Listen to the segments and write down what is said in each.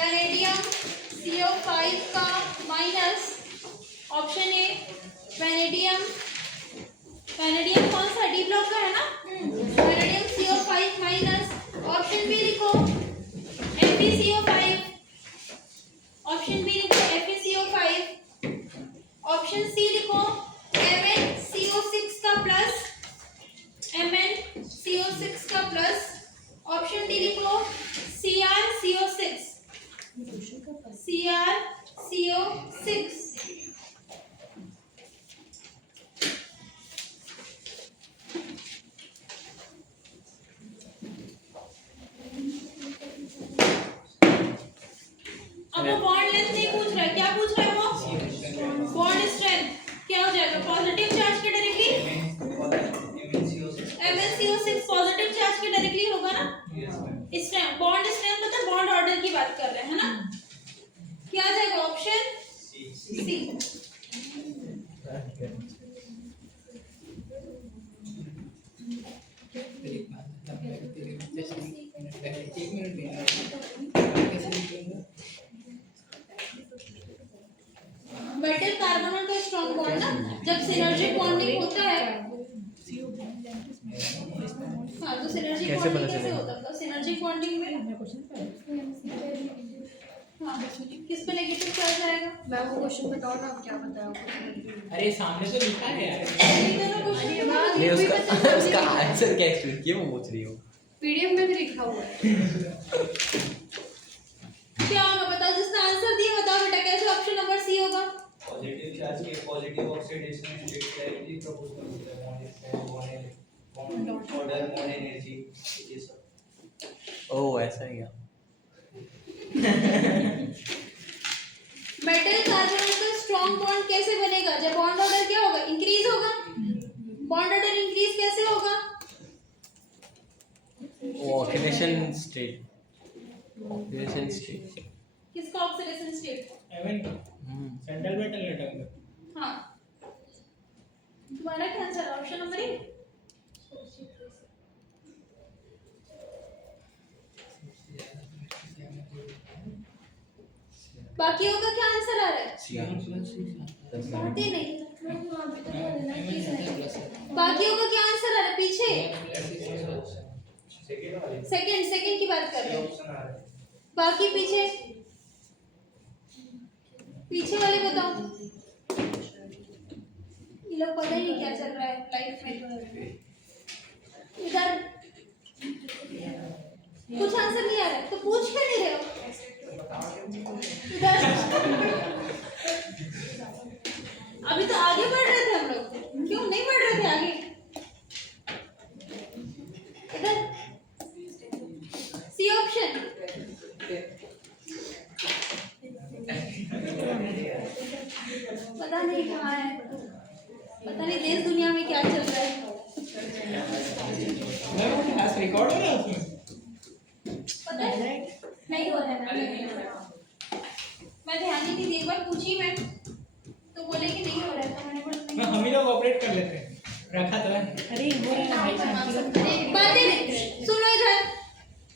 Vanadium CO5 का minus, option A vanadium, vanadium कौन सा डी ब्लॉक का है ना, vanadium CO5 minus, option B लिखो FeCO5, ऑप्शन बी लिखो FeCO5, ऑप्शन सी लिखो MnCO6 का प्लस, MnCO6 का प्लस, ऑप्शन डी लिखो CrCO6, CrCO6। अब वो बॉन्ड लेंथ नहीं पूछ रहा है, क्या पूछ रहा है वो, बॉन्ड स्ट्रेंथ। क्या हो जाएगा पॉजिटिव चार्ज के डायरेक्टली, MnCO6 पॉजिटिव चार्ज के डायरेक्टली होगा ना, स्ट्रेंथ बॉन्ड स्ट्रेंथ मतलब बॉन्ड ऑर्डर की बात कर रहे हैं, है ना। क्या आ जाएगा ऑप्शन सी। मेटल कार्बन का स्ट्रॉन्ग बॉन्ड ना, जब सिनर्जी बॉन्डिंग होता है, हाँ तो सिनर्जी बॉन्डिंग कैसे होता है, तो सिनर्जी बॉन्डिंग में हाँ किस पे नेगेटिव चार्ज आएगा। मैं वो क्वेश्चन बताओ ना, आप क्या बताओ। अरे सामने तो लिखा है यार, नहीं उसका आंसर क्या एक्सप्लेन किया वो पूछ रही हो, पीडीएफ में भी लिखा हुआ है। क्या होगा बताओ, जिसने आंसर दिया बताओ बेटा कैसे, ऑप्शन नंबर सी होगा। पॉजिटिव चार्ज के positive oxidation state directly proportional होता है बॉन्ड ऑर्डर बॉन्ड एनर्जी ये सब। ओह ऐसा ही है। मेटल कार्बन का स्ट्रॉन्ग बॉन्ड कैसे बनेगा, जब बॉन्ड ऑर्डर क्या होगा, इंक्रीज होगा। बॉन्ड ऑर्डर इंक्रीज कैसे होगा, वो ऑक्सीडेशन स्टेट, ऑक्सीडेशन स्टेट किसका oxidation state, even central metal atom. हाँ तुम्हारा क्या आंसर, ऑप्शन नंबर ए। बाकियों का क्या आंसर आ रहा है, बातें नहीं, बाकियों का क्या आंसर आ रहा है पीछे, सेकंड की बात कर रहे हैं, बाकी पीछे पीछे वाले बताओ, ये लोग पता ही नहीं क्या चल रहा है लाइफ में। इधर कुछ आंसर नहीं आ रहा है तो पूछ क्यों नहीं रहे हो, इधर अभी तो आगे बढ़ रहे थे हम लोग, क्यों नहीं बढ़ रहे थे आगे, इधर सी ऑप्शन। पता नहीं कहाँ है, पता नहीं देश दुनिया में क्या चल रहा है, मैं वो क्लास रिकॉर्ड हो रहा है उसमें, पता है नहीं हो रहा है। मैं ध्यान ही नहीं दी, एक बार पूछी मैं तो बोले कि नहीं हो रहा है, तो मैंने बोला हम ही लोग ऑपरेट कर लेते हैं, रखा तो है। अरे वो बातें नहीं सुनो, इधर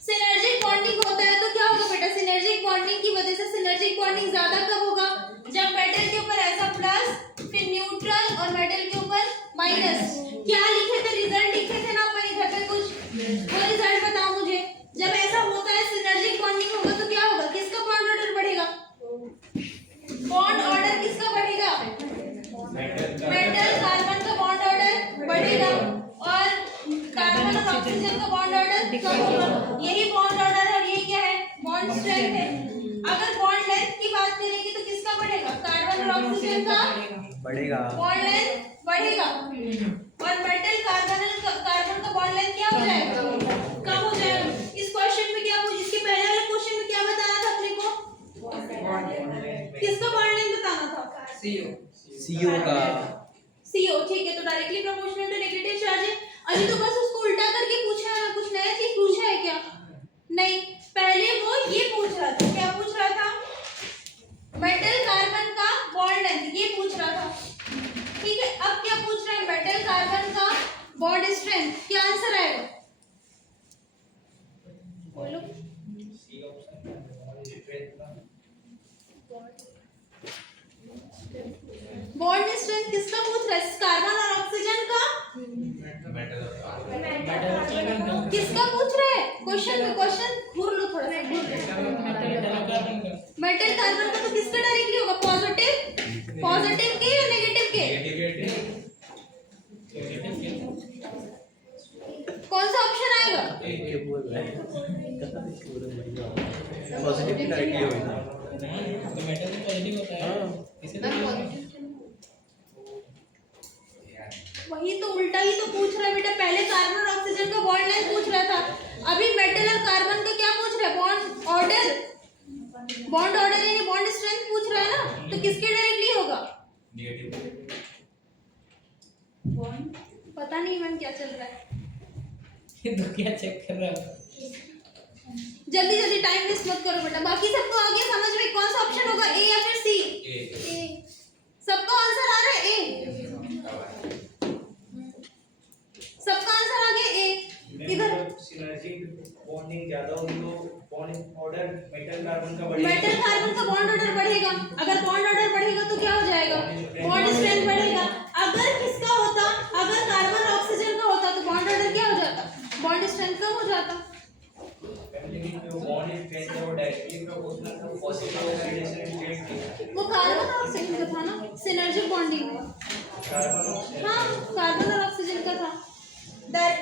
सिनर्जिक बॉन्डिंग होता है तो क्या होगा बेटा, सिनर्जिक बॉन्डिंग की वजह से सिनर्जिक बॉन्डिंग ज्यादा कब होगा, जब मेटल के ऊपर ऐसा प्लस, फिर न्यूट्रल और मेटल के ऊपर माइनस। क्या लिखे थे, रिजल्ट लिखे थे ना अपन इधर पे कुछ, वो रिजल्ट बताओ मुझे। जब ऐसा होता है सिनर्जिक बॉन्डिंग होगा तो क्या होगा, किसका बॉन्ड ऑर्डर बढ़ेगा, बॉन्ड ऑर्डर किसका बढ़ेगा, मेटल कार्बन का बॉन्ड ऑर्डर बढ़ेगा और कार्बन और ऑक्सीजन का बॉन्ड ऑर्डर कम होगा। यही बॉन्ड ऑर्डर है और यही क्या है, बॉन्ड स्ट्रेंथ है। अगर बॉन्ड लेंथ की बात करेंगे तो किसका बढ़ेगा, कार्बन और ऑक्सीजन का बढ़ेगा, बॉन्ड लेंथ बढ़ेगा और मेटल कार्बन का बॉन्ड लेंथ क्या हो जाएगा, कम हो जाएगा। इस क्वेश्चन में क्या पूछ, इसके पहले वाले क्वेश्चन में क्या बताना था अपने को, किसका बॉन्ड लेंथ बताना था, सीओ का, सीओ। ठीक है, तो directly proportional to negative charge है। अभी तो बस उसको उल्टा करके पूछा है, कुछ नया चीज पूछा है क्या, नहीं। पहले वो ये पूछ रहा था, क्या पूछ रहा था, मेटल कार्बन का बॉन्ड लेंथ, ये पूछ रहा था। ठीक है, अब क्या पूछ रहा है, मेटल कार्बन का बॉन्ड स्ट्रेंथ। क्या आंसर आएगा, बोलो। स्ट्रेंथ का बॉन्ड स्ट्रेंथ किसका पूछ रहा है? कार्बन और ऑक्सीजन का किसका पूछ रहा है? क्वेश्चन घूर लो थोड़ा सा, मेटल कार्बन का तो किसका डायरेक्टली होगा? पॉजिटिव के या नेगेटिव के? कौन सा ऑप्शन आएगा? पॉजिटिव की डायरेक्टली होगी ना। तो मेटल तो पॉजिटिव होता है इसे तो वही तो उल्टा ही तो पूछ रहा है बेटा। पहले कार्बन और ऑक्सीजन का बॉन्ड लेंथ पूछ रहा था, अभी मेटल और कार्बन का क्या पूछ रहा है? बॉन्ड ऑर्डर यानी बॉन्ड स्ट्रेंथ पूछ रहा है ना, तो किसके डायरेक्टली होगा? पता नहीं मैम क्या चल रहा है, ये तो क्या चेक कर रहा है? जल्दी जल्दी टाइम वेस्ट मत करो बेटा। बाकी सबको आगे समझ में कौन सा ऑप्शन होगा, ए या फिर सी? ए। सबका आंसर आ रहा है ए? सबका आंसर आ गया ए। इधर सिनर्जी बॉन्डिंग ज्यादा होगी तो बॉन्ड ऑर्डर मेटल कार्बन का बढ़ेगा। मेटल कार्बन का बॉन्ड ऑर्डर बढ़ेगा। अगर बॉन्ड ऑर्डर बढ़ेगा तो क्या हो जाएगा? बॉन्ड स्ट्रेंथ बढ़ेगा। अगर किसका होता, अगर कार्बन ऑक्सीजन का होता तो बॉन्ड ऑर्डर क्या हो जाता? बॉन्ड स्ट्रेंथ कम हो जाता। बॉन्ड स्ट्रेंथ है वो डायरेक्टली प्रोपोर्शनल था पॉजिटिव ऑक्सीडेशन स्टेट के। वो कार्बन और ऑक्सीजन का था ना, सिनर्जिक बॉन्डिंग। कार्बन ऑक्सीजन हाँ, कार्बन और ऑक्सीजन का था।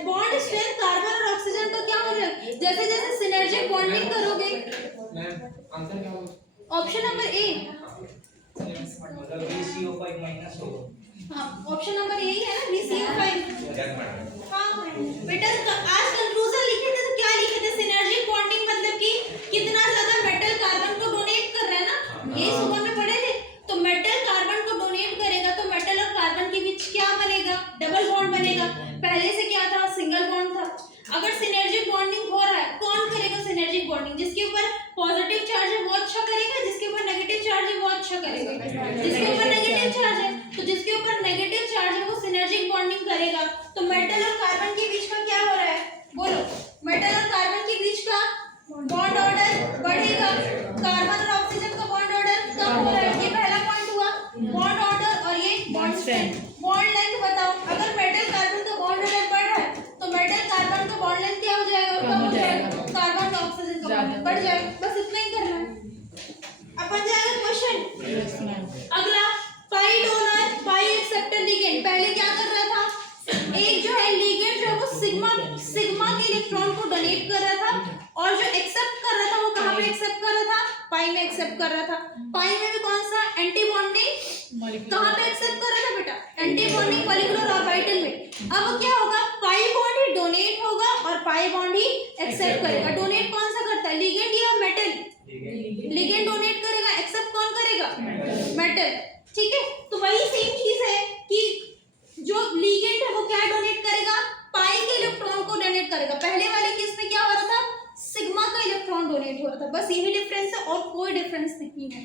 बॉन्ड स्ट्रेंथ कार्बन और ऑक्सीजन का क्या हो जाएगा? जैसे जैसे सिनर्जिक बॉन्डिंग करोगे। आंसर क्या होगा? Option number A. मतलब VCO5 माइनस होगा। हाँ, ऑप्शन नंबर यही है ना, VCO5। हाँ बेटा, आज कंक्लूजन लिखे थे तो क्या लिखे थे? सिनर्जिक बॉन्डिंग मतलब कि कितना ज्यादा मेटल कार्बन को डोनेट कर रहा है ना, ये सुबह में पढ़े थे। तो मेटल कार्बन को डोनेट करेगा तो मेटल और कार्बन के बीच क्या बनेगा? डबल बॉन्ड बनेगा। पहले से क्या था? सिंगल बॉन्ड था। अगर सिनर्जिक बॉन्डिंग हो रहा है, कौन करेगा सिनर्जिक बॉन्डिंग? जिसके ऊपर पॉजिटिव चार्ज है वो अच्छा करेगा, जिसके ऊपर नेगेटिव चार्ज है वो अच्छा करेगा। जिसके ऊपर नेगेटिव चार्ज है, तो जिसके ऊपर नेगेटिव चार्ज है वो सिनर्जिक बॉन्डिंग करेगा। तो मेटल और कार्बन के बीच का क्या हो रहा है? बोलो, मेटल और कार्बन के बीच का बॉन्ड ऑर्डर बढ़ेगा। कार्बन और ऑक्सीजन का बॉन्ड ऑर्डर कम हो रहा है। ये पहला पॉइंट हुआ, बॉन्ड ऑर्डर। और ये बॉन्ड स्ट्रेंथ। बॉन्ड लेंथ बताओ, अगर मेटल कार्बन का बॉन्ड ऑर्डर बढ़ रहा है तो मेटल कार्बन का बॉन्ड लेंथ क्या हो जाएगा? कम हो जाएगा। कार्बन और ऑक्सीजन का बॉन्ड बढ़ जाएगा। बस इतना ही करना है। अपन जाएगा क्वेश्चन अगला, पाई डोनर पाई एक्सेप्टर लिगेंड। पहले क्या कर रहा था? एक जो है लिगेंड जो है वो सिग्मा के इलेक्ट्रॉन को डोनेट कर रहा था, और जो एक्सेप्ट कर रहा था वो कहाँ पे एक्सेप्ट कर रहा था? पाई में एक्सेप्ट कर रहा था। पाई में भी कौन सा? Anti bonding. कहाँ पे एक्सेप्ट कर रहा था बेटा? एंटी बॉन्डिंग मॉलिक्यूलर ऑर्बिटल में। अब क्या होगा? पाई बॉन्ड ही डोनेट होगा और पाई बॉन्ड ही एक्सेप्ट करेगा। डोनेट कौन सा करता है? लिगेंड या मेटल? लिगेंड डोनेट करेगा, एक्सेप्ट कौन करेगा? मेटल। ठीक है, तो वही सेम चीज है कि जो लिगेंड है वो क्या डोनेट करेगा? पाई के इलेक्ट्रॉन को डोनेट करेगा। पहले वाले केस में क्या हो रहा था? सिग्मा का इलेक्ट्रॉन डोनेट हो रहा था। बस यही डिफरेंस है और कोई डिफरेंस नहीं है।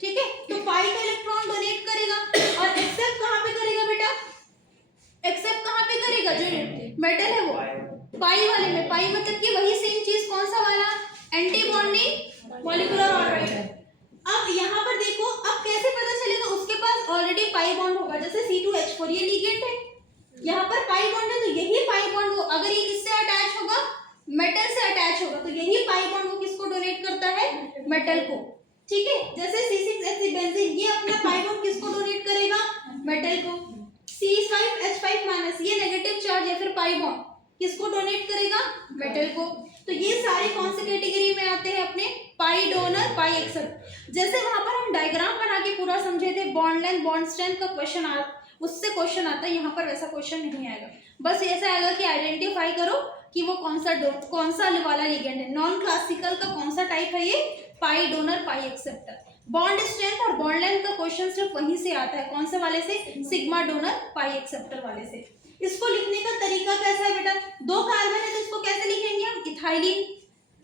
ठीक है, तो पाई का इलेक्ट्रॉन डोनेट करेगा और एक्सेप्ट कहां पे करेगा बेटा? एक्सेप्ट कहां पे करेगा? जो मेटल है वो पाई वाले में। पाई मतलब कि वही सेम चीज, कौन सा वाला? Anti bonding molecular orbital. अब यहाँ पर देखो, अब कैसे पता चलेगा? उसके पास ऑलरेडी पाई बॉन्ड होगा, जैसे C2H4 ये लिगेंड है, यहाँ पर पाई बॉन्ड है, तो यही पाई बॉन्ड हो, अगर ये किससे अटैच होगा? मेटल से अटैच होगा, तो यही पाई बॉन्ड वो किसको डोनेट करता है? मेटल को। ठीक है, जैसे C6H6 बेंजीन, ये अपना पाई बॉन्ड किसको डोनेट करेगा? मेटल को। C5H5- ये नेगेटिव चार्ज या फिर पाई बॉन्ड किसको डोनेट करेगा? मेटल को। तो ये सारे कौन से कैटेगरी में आते हैं? अपने पाई डोनर पाई एक्सेप्ट। जैसे वहां पर हम डायग्राम बना के पूरा समझे थे, बॉन्ड लेंथ बॉन्ड स्ट्रेंथ का क्वेश्चन उससे क्वेश्चन आता है। यहाँ पर वैसा क्वेश्चन नहीं आएगा, बस ऐसा आएगा कि आइडेंटिफाई करो कि वो कौन सा वाला लिगेंड है। नॉन क्लासिकल का कौन सा टाइप है? ये pi donor pi acceptor. Bond strength और बॉन्ड लेंथ का क्वेश्चन सिर्फ वहीं से आता है। कौन से वाले से? सिग्मा डोनर पाई एक्सेप्टर वाले से। इसको लिखने का तरीका कैसा है बेटा? दो कार्बन है तो इसको कैसे लिखेंगे हम? इथाइलिन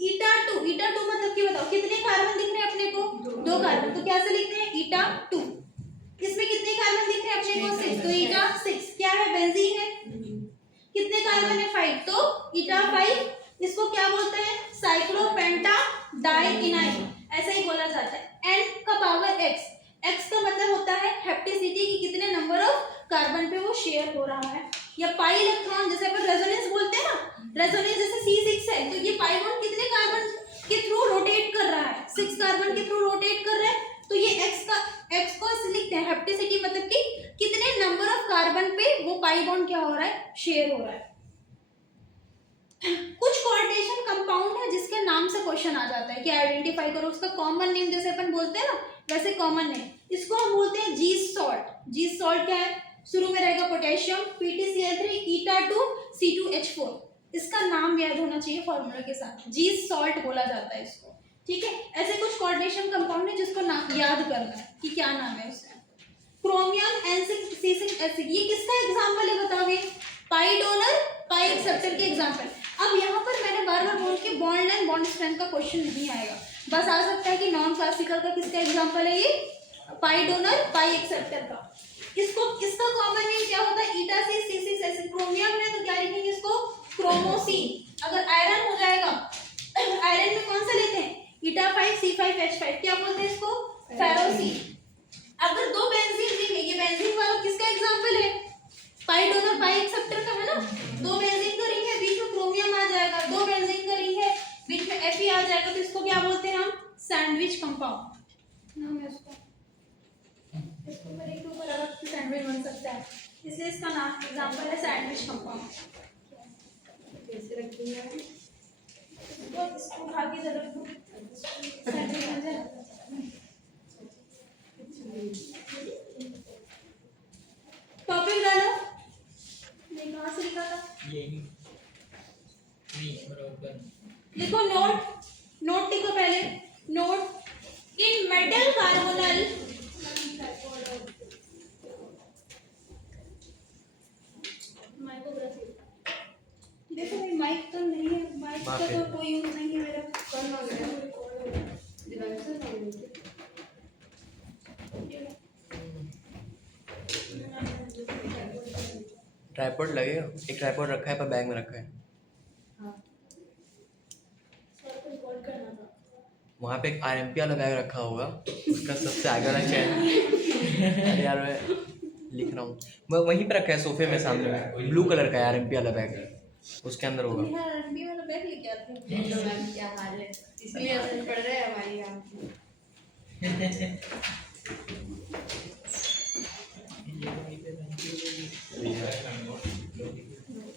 eta2 मतलब कि बताओ कितने कार्बन दिख रहे हैं अपने को? दो कार्बन, तो कैसे लिखते हैं? eta2। इसमें कितने कार्बन दिख रहे हैं अपने को? 6, तो eta6 क्या है? बेंजीन है। कितने कार्बन है? 5, तो eta5 इसको क्या बोलते हैं? साइक्लोपेंटाडाइइनाइन। या पाई इलेक्ट्रॉन, जैसे अपन रेजोनेंस बोलते हैं ना, रेजोनेंस जैसे C6 है तो ये पाई बॉन्ड कितने कार्बन के थ्रू रोटेट कर रहा है, 6 कार्बन के थ्रू रोटेट कर रहा है, तो ये x को ऐसे लिखते हैं हेप्टिसिटी, मतलब कि कितने नंबर ऑफ कार्बन पे वो पाई बॉन्ड क्या हो रहा है, शेयर हो रहा है। कुछ कोऑर्डिनेशन कंपाउंड है जिसके नाम से क्वेश्चन आ जाता है कि आइडेंटिफाई करो, उसका कॉमन नेम जैसे अपन बोलते हैं ना वैसे कॉमन नेम, इसको हम बोलते हैं जी सॉल्ट। जी सॉल्ट क्या है, शुरू में रहेगा पोटेशियम PtCl3 eta2C2H4, इसका नाम याद होना चाहिए फॉर्मूला के साथ, जी सॉल्ट बोला जाता है इसको, ठीक है। ऐसे कुछ कोऑर्डिनेशन कंपाउंड है जिसको नाम याद करना है कि क्या नाम है उसका। क्रोमियम N6C6 एसिड, ये किसका एग्जांपल है बताओगे, पाई डोनर पाई एक्सेप्टर के एग्जांपल। अब यहाँ पर मैंने बार बार बोल के बॉन्ड एंड बॉन्ड स्ट्रेंथ का क्वेश्चन नहीं आएगा, बस आ सकता है कि नॉन क्लासिकल का किसका एग्जांपल है, ये पाई डोनर पाई एक्सेप्टर का। इसको इसका कॉमन नेम क्या होता है, ईटा से C6 एसिड, क्रोमियम है तो क्या लिखेंगे इसको, क्रोमोसिन। अगर आयरन हो जाएगा, आयरन में कौन सा लेते हैं, eta5C5H5, क्या बोलते हैं इसको, फेरोसिन। अगर दो बेंजीन देंगे, ये बेंजीन वाला किसका एग्जांपल है, पाई डोनर पाई एक्सेप्टर का है ना, दो बेंजीन का रिंग है, बीच में क्रोमियम आ जाएगा, दो बेंजीन का रिंग है, बीच में Fe आ जाएगा, तो इसको क्या बोलते हैं हम, सैंडविच कंपाउंड नाम है उसका, इसको ऊपर एक ऊपर रख के सैंडविच बन सकता है, इसलिए इसका नाम एग्जांपल है सैंडविच कंपाउंड। कैसे रखी है? इसको उठा के जरा रखो, सैंडविच बन जाए। टॉपिक डालो, मैं कहाँ से लिखा था, यही नहीं बराबर। लिखो नोट लिखो पहले, नोट इन मेटल कार्बोनल, देखो भाई माइक तो नहीं है, माइक का तो कोई यूज नहीं है मेरा, कौन मांग रहा है? दिवाली से मांग रही थी। ट्राइपॉड लगेगा, एक ट्राइपॉड रखा है पर बैग में रखा है, वहाँ पे एक RMP वाला बैग रखा होगा, उसका सबसे आगे वाला चैन, अरे यार मैं लिख रहा हूँ, मैं वहीं पे रखा है सोफे में सामने में, ब्लू कलर का है RMP वाला बैग, उसके अंदर होगा। तुम यार आरएनबी वाला बैग लेके आते हो, तो मैम क्या हाल है, इसलिए असर पड़ रहा है हमारी यहाँ।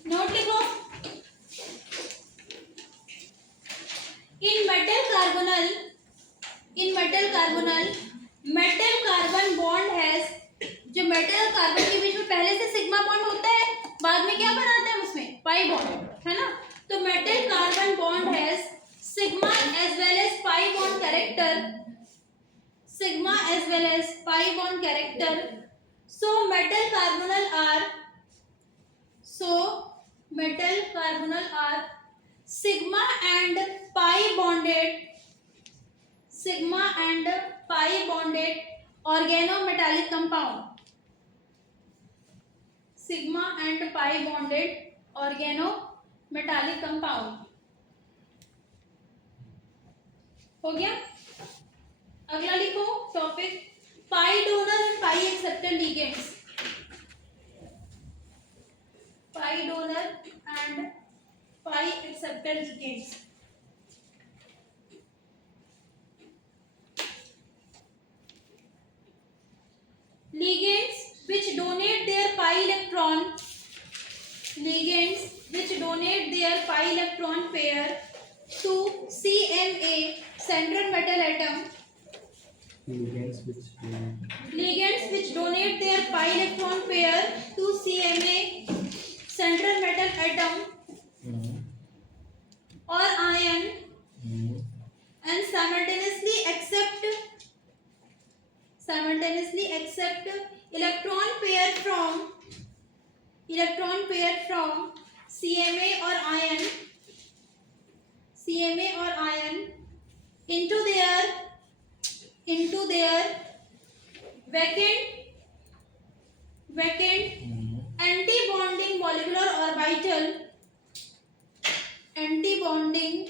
नोट लिखो, इन मेटल कार्बन बॉन्ड हैज, जो मेटल कार्बन के बीच में पहले से सिग्मा बॉन्ड होता है, बाद में क्या बनाते हैं उसमें, पाई बॉन्ड, है ना, तो metal carbon bond has sigma as well as pi bond character, sigma as well as pi bond character, so metal carbonyl are sigma and pi bonded organometallic compound, sigma and pi bonded organometallic compound, हो गया। अगला लिखो topic, pi donor and pi acceptor ligands, pi donor and pi acceptor ligands. Ligands which donate their pi electron pair to CMA central metal atom, ligands which donate their pi electron pair to CMA central metal atom or ion and simultaneously accept electron pair from CMA or ion into their vacant anti-bonding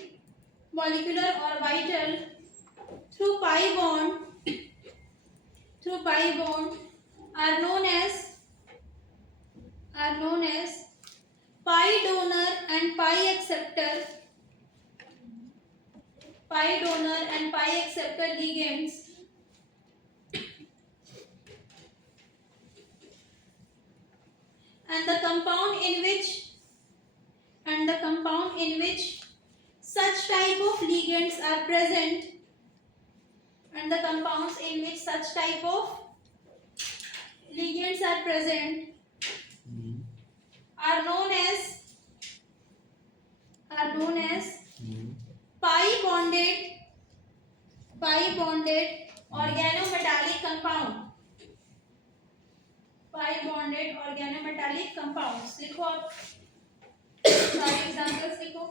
molecular orbital through pi bond are known are known as pi donor and pi acceptor. Pi donor and pi acceptor ligands and the compound in which such type of ligands are present and the compounds in which such type of ligands are present are known as pi bonded organometallic compound. pi bonded organometallic compounds. लिखो आप सारे examples लिखो.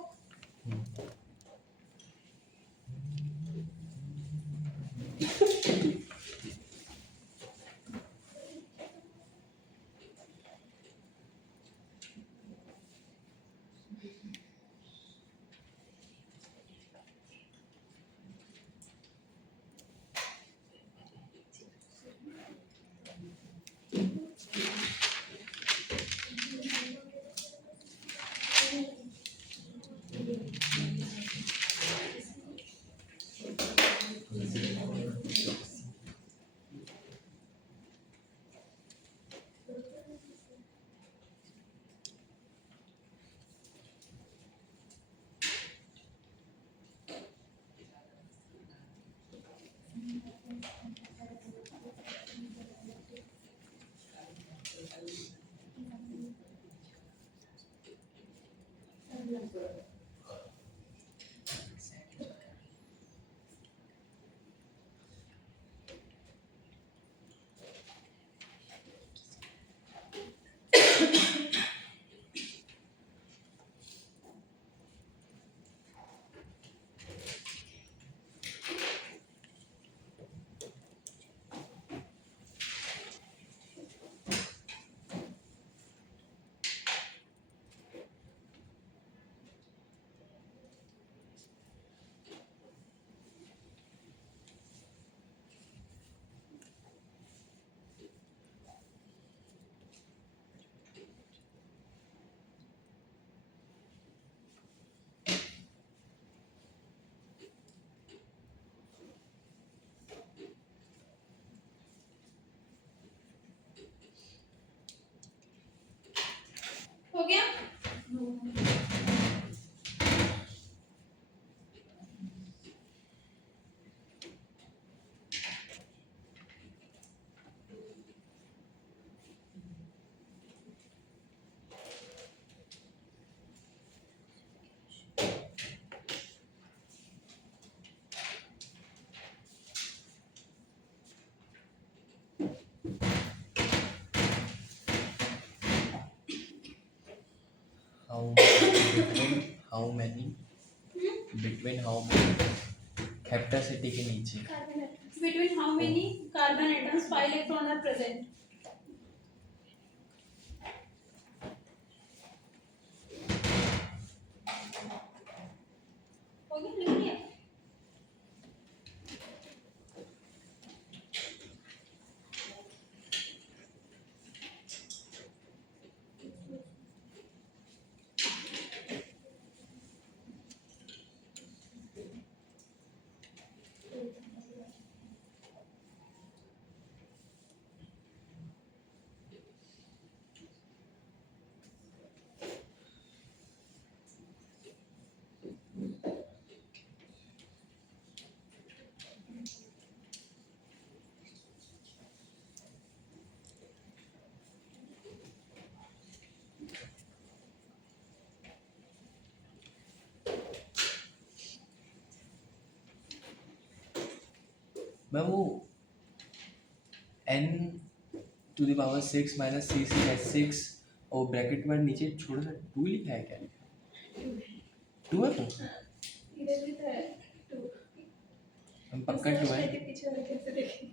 हो गया. between how many heptacity के नीचे Between how many carbon atoms 5 electrons are present? हो गया. लिख लिया. मैं वो n⁻⁶ माइनस CC/6 और ब्रैकेट में नीचे छोड़ कर 2 लिखा है क्या? 2 है तो इधर भी तो है 2. हम पक्का 2 है. पीछे वाला कैसे देखें?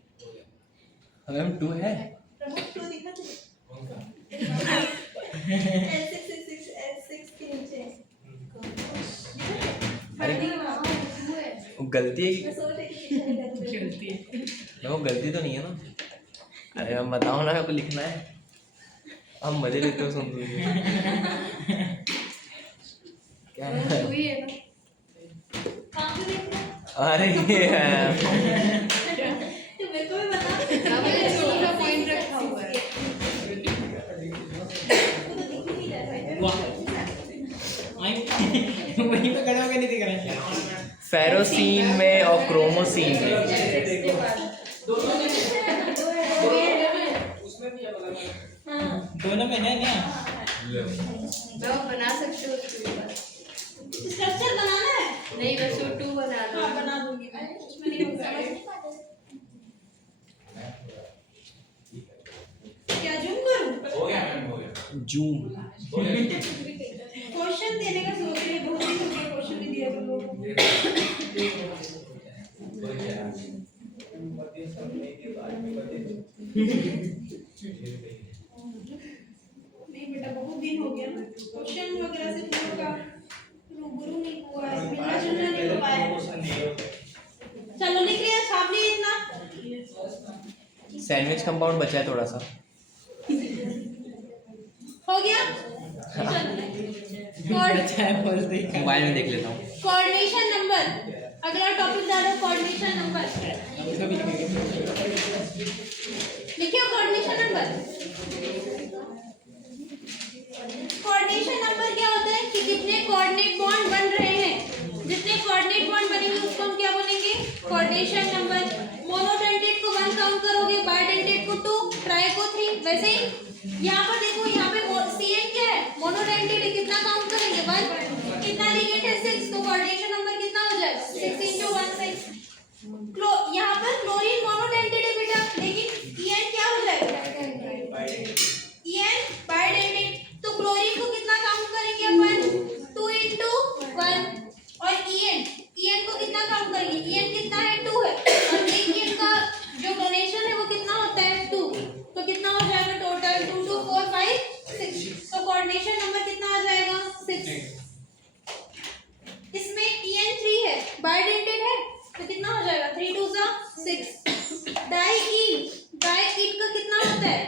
हमें हम 2 है. प्रमुख 2 दिखा तुझे? कौन सा? S6 के नीचे. अरे वो गलती है कि मैं सोच रही थी पीछे वाला कैसे देखें? मैं वो गलती तो नहीं है ना. अरे मैं बताऊँ ना, मेरे को लिखना है हम मजे लेते हो सुन के। क्या है? हुई है ना। कहाँ पे देखते हैं? अरे ये तो मेरे को भी बता। अब ये छोटा पॉइंट रखा हुआ है। वो तो दिख ही नहीं रहा है। वाह वहीं पे खड़ा होकर नहीं दिख रहा है। फेरोसीन में और क्रोमोसीन में। दोनों में है क्या? मैं वो बना सकती हूँ उसके ऊपर। स्ट्रक्चर बनाना है? नहीं बस वो 2 बना हाँ दो। बना दूंगी मैं, उसमें नहीं होगा। क्या जूम करूं? हो गया मैम, हो गया। जूम। क्वेश्चन देने का सोच रही हूँ, बहुत दिन हो गए क्वेश्चन नहीं दिया तुम लोगों को। नहीं बेटा बहुत दिन हो गया ना, क्वेश्चन वगैरह से तुम लोग का रूबरू नहीं हुआ है, मिलना जुलना नहीं हो पाया। चलो लिख लिया, छाप लिया इतना। सैंडविच कंपाउंड बचा है थोड़ा सा। हो गया? अच्छा है बोलते ही। मोबाइल में देख लेता हूँ। कोऑर्डिनेशन नंबर, अगला टॉपिक डालो कोऑर्डिनेशन नंबर। उसका भी लिखेंगे। लिखियो कोऑर्डिनेशन नंबर। कोऑर्डिनेशन नंबर क्या होता है कि कितने कोऑर्डिनेट बॉन्ड बन रहे हैं, जितने कोऑर्डिनेट बॉन्ड बनेंगे उसको हम क्या बोलेंगे? Coordination number. मोनोडेंटेट को 1 काउंट करोगे, बाइडेंटेट को 2, ट्राई को 3। वैसे ही यहाँ पर देखो, यहाँ पे CN क्या है? मोनोडेंटेट है, कितना काउंट करेंगे? 1। कितना लिगेंड है? 6। तो कोऑर्डिनेशन नंबर कितना हो जाएगा? 6 × 1 6। यहाँ पर क्लोरीन मोनोडेंटेट है बेटा, लेकिन EN क्या हो जाएगा? EN bidentate. तो क्लोरीन को कितना काउंट करेंगे अपन? 2 × 1। और EN को कितना काउंट करेंगे? EN कितना है? 2 है। और एक EN का जो डोनेशन है वो कितना होता है? 2। तो कितना हो जाएगा टोटल? 2 2 4 5 6। तो कोऑर्डिनेशन नंबर कितना आ जाएगा? 6। इसमें EN 3 है, बाइडेंटेट है, तो कितना हो जाएगा? 3 2 6। डाइईन का कितना होता है?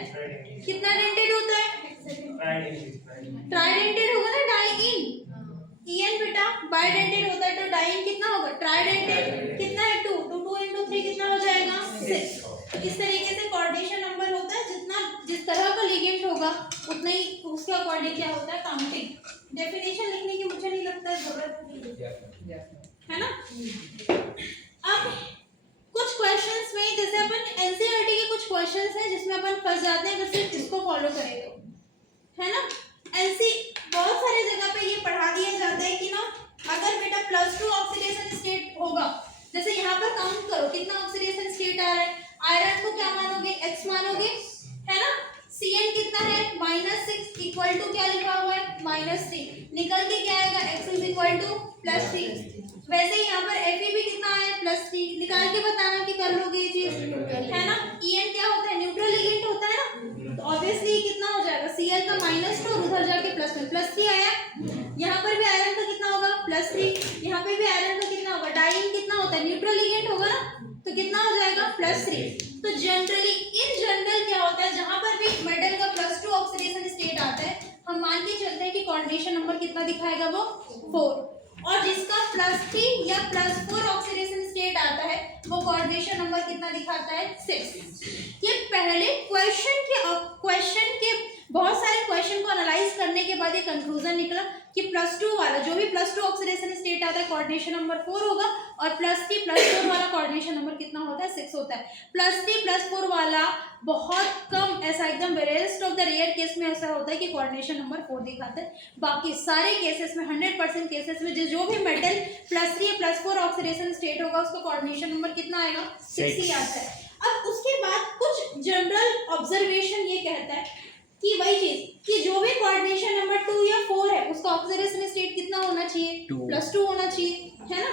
कितना डेंटेड होता है? ट्राइडेंटेड होगा ना डाइईन। EN बेटा बाइडेंटेड होता है, तो डाइईन कितना होगा? ट्राइडेंटेड। कितना है? 2। तो 2 × 3 कितना हो जाएगा? 6। इस तरीके से कोऑर्डिनेशन नंबर होता है, जिस तरह का लिगेंड होगा उतना ही उसके अकॉर्डिंग क्या होता है काउंटिंग। डेफिनेशन लिखने की मुझे नहीं लगता है जरूरत है ना। अब कुछ क्वेश्चंस में, जैसे अपन NCERT के कुछ क्वेश्चंस हैं जिसमें अपन फंस जाते हैं अगर सिर्फ इसको फॉलो करें तो, है ना। बहुत सारे जगह पे ये पढ़ा दिया जाता है कि ना, अगर बेटा +2 ऑक्सीडेशन स्टेट होगा, जैसे यहाँ पर काउंट करो कितना ऑक्सीडेशन स्टेट आ रहा है। आयरन को क्या मानोगे? X मानोगे, है ना। CN कितना है? -6 इक्वल टू क्या लिखा हुआ है? -3। निकल के क्या आएगा? X = +3। वैसे ही यहाँ पर Fe भी कितना है? +3। निकाल के बताना कि कर लोगे ये चीज, है ना। EN क्या होता है? न्यूट्रल लिगेंड होता है ना, तो ऑब्वियसली कितना हो जाएगा? Cl का -2 और उधर जाके +3 आया। यहाँ पर भी आयरन का कितना होगा? +3। यहाँ पे भी आयरन का कितना होगा? डाइईन कितना होता है? न्यूट्रल लिगेंड होगा ना, तो कितना हो जाएगा? +3। तो जनरली इन जनरल क्या होता है, जहां पर भी मेटल का +2 ऑक्सीडेशन स्टेट आता है, हम मान के चलते हैं कि कोऑर्डिनेशन नंबर कितना दिखाएगा? वो 4। और जिसका +3 या +4 ऑक्सीडेशन स्टेट आता है वो कोऑर्डिनेशन नंबर कितना दिखाता है? 6। ये पहले क्वेश्चन के बहुत सारे क्वेश्चन को एनालाइज करने के बाद ये कंक्लूजन निकला कि +2 वाला जो भी +2 ऑक्सीडेशन स्टेट आता है कोऑर्डिनेशन नंबर 4 होगा, और +3 +4 वाला कोऑर्डिनेशन नंबर कितना होता है? 6 होता है। +3 +4 वाला बहुत कम, ऐसा एकदम rarest of the rare case में ऐसा होता है कि कोऑर्डिनेशन नंबर 4 दिखाता है। बाकी सारे केसेस में 100% केसेस में जो भी मेटल +3 या +4 ऑक्सीडेशन स्टेट होगा उसका कोऑर्डिनेशन नंबर कितना आएगा? 6 ही आता है। अब उसके बाद कुछ जनरल ऑब्जर्वेशन ये कहता है कि वही चीज कि जो भी कोऑर्डिनेशन नंबर 2 या 4 है उसका ऑक्सीडेशन स्टेट कितना होना चाहिए? +2 होना चाहिए, है ना।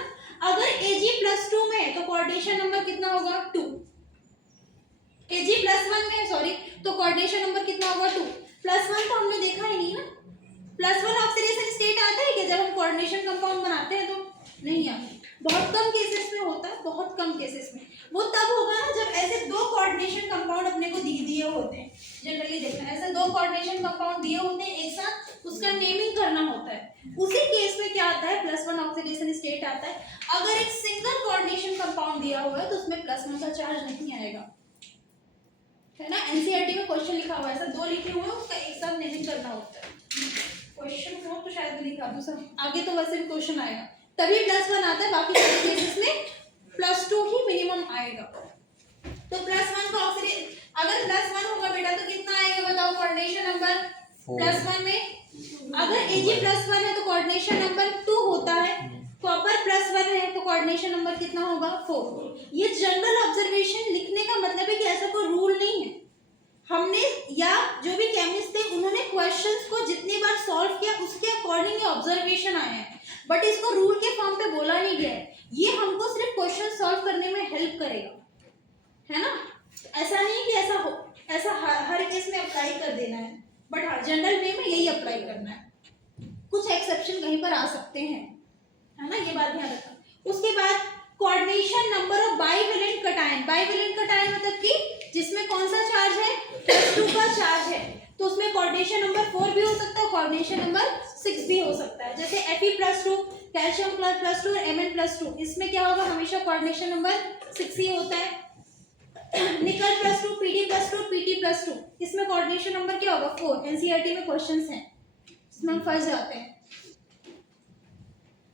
अगर Ag +2 में है तो कोऑर्डिनेशन नंबर कितना होगा? 2। Ag +1 में, सॉरी, तो कोऑर्डिनेशन नंबर कितना होगा? 2। +1 तो हमने देखा ही नहीं ना। +1 ऑक्सीडेशन स्टेट आता है कि जब हम कोऑर्डिनेशन कंपाउंड बनाते हैं तो नहीं आता, बहुत कम केसेस में होता है, बहुत कम केसेस में। वो तब होगा ना जब ऐसे दो कोऑर्डिनेशन कंपाउंड अपने को दिए होते हैं। जनरली देखना ऐसे दो कोऑर्डिनेशन कंपाउंड दिए होते हैं एक साथ, उसका नेमिंग करना होता है। उसी केस में क्या आता है, +1 ऑक्सीडेशन स्टेट आता है। अगर एक सिंगल कोऑर्डिनेशन कंपाउंड दिया हुआ है तो उसमें +1 का चार्ज नहीं आएगा, है ना। एनसीईआरटी में क्वेश्चन लिखा हुआ है, ऐसा दो लिखे हुए हैं, उसका एक साथ नेमिंग करना होता है। क्वेश्चन हो तो शायद लिखा दो सब, आगे तो वैसे भी क्वेश्चन आएगा, तभी +1 आता है, बाकी सारे केसेस में +2 ही मिनिमम आएगा। तो +1 का ऑक्सीडेशन, अगर +1 होगा बेटा तो कितना आएगा बताओ कोऑर्डिनेशन नंबर +1 में। अगर Ag+1 है तो कोऑर्डिनेशन नंबर 2 होता है, कॉपर +1 है तो कोऑर्डिनेशन नंबर कितना होगा 4। ये जनरल ऑब्जर्वेशन लिखने का मतलब है कि ऐसा कोई रूल नहीं है। हमने या जो भी केमिस्ट थे उन्होंने क्वेश्चंस को जितनी बार सॉल्व किया उसके अकॉर्डिंग ऑब्जर्वेशन आए हैं, बट इसको रूल के फॉर्म पे बोला नहीं गया है। ये हमको सिर्फ क्वेश्चन सॉल्व करने में हेल्प करेगा, है ना। ऐसा नहीं कि ऐसा हो, ऐसा हर केस में अप्लाई कर देना है, बट हाँ जनरल वे में यही अप्लाई करना है। कुछ एक्सेप्शन कहीं पर आ सकते हैं, है ना, ये बात ध्यान रखना। उसके बाद coordination number of bivalent cation. Bivalent cation मतलब कि जिसमें कौन सा चार्ज है, +2 का चार्ज है, तो उसमें कोऑर्डिनेशन नंबर 4 भी हो सकता है, कोऑर्डिनेशन नंबर 6 भी हो सकता है। जैसे Fe+2, कैल्शियम +2 और Mn+2, इसमें क्या होगा, हमेशा कोऑर्डिनेशन नंबर 6 ही होता है। निकल +2, Pd+2, Pt+2, इसमें कोऑर्डिनेशन नंबर क्या होगा 4। एनसीईआरटी में क्वेश्चंस हैं, इसमें हम फंस जाते हैं।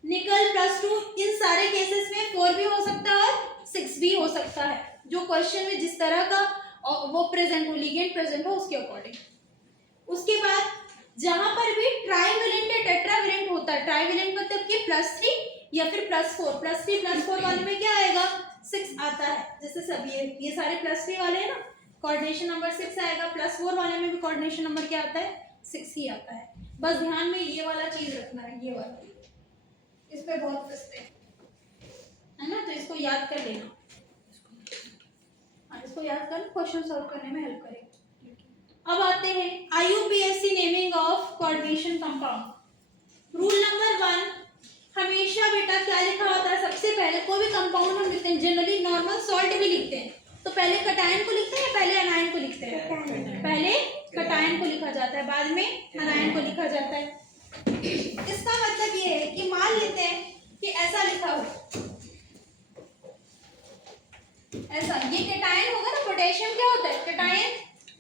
निकल +2, इन सारे केसेस में 4 भी हो सकता है और 6 भी हो सकता है, जो क्वेश्चन में जिस तरह का वो प्रेजेंट हो, लिगेंड प्रेजेंट हो उसके अकॉर्डिंग। उसके बाद जहां पर भी ट्राइवेलेंट या टेट्रावेलेंट होता है, ट्राइवेलेंट मतलब कि +3 या फिर +4, +3 +4 वाले में क्या आएगा 6 आता है। जैसे सब ये सारे +3 वाले हैं ना, कोऑर्डिनेशन नंबर 6 आएगा। +4 वाले में भी कोऑर्डिनेशन नंबर क्या आता है 6 ही आता है। बस ध्यान में ये वाला चीज रखना है, ये वाला, इस पे बहुत फंसते हैं, है ना, तो इसको याद कर लेना। हाँ, इसको याद कर, क्वेश्चन सॉल्व करने में हेल्प करेगा। अब आते हैं IUPAC naming of coordination compound. Rule number 1, हमेशा बेटा क्या लिखा होता है, सबसे पहले कोई भी कंपाउंड हम लिखते हैं, जनरली नॉर्मल सॉल्ट भी लिखते हैं, तो पहले कटायन को लिखते हैं या पहले एनायन को लिखते हैं? पहले कटायन को लिखा जाता है, बाद में एनायन को लिखा जाता है। इसका मतलब ये है कि मान लेते हैं कि ऐसा लिखा हो, ऐसा, ये कटायन होगा ना, पोटेशियम क्या होता है कटायन,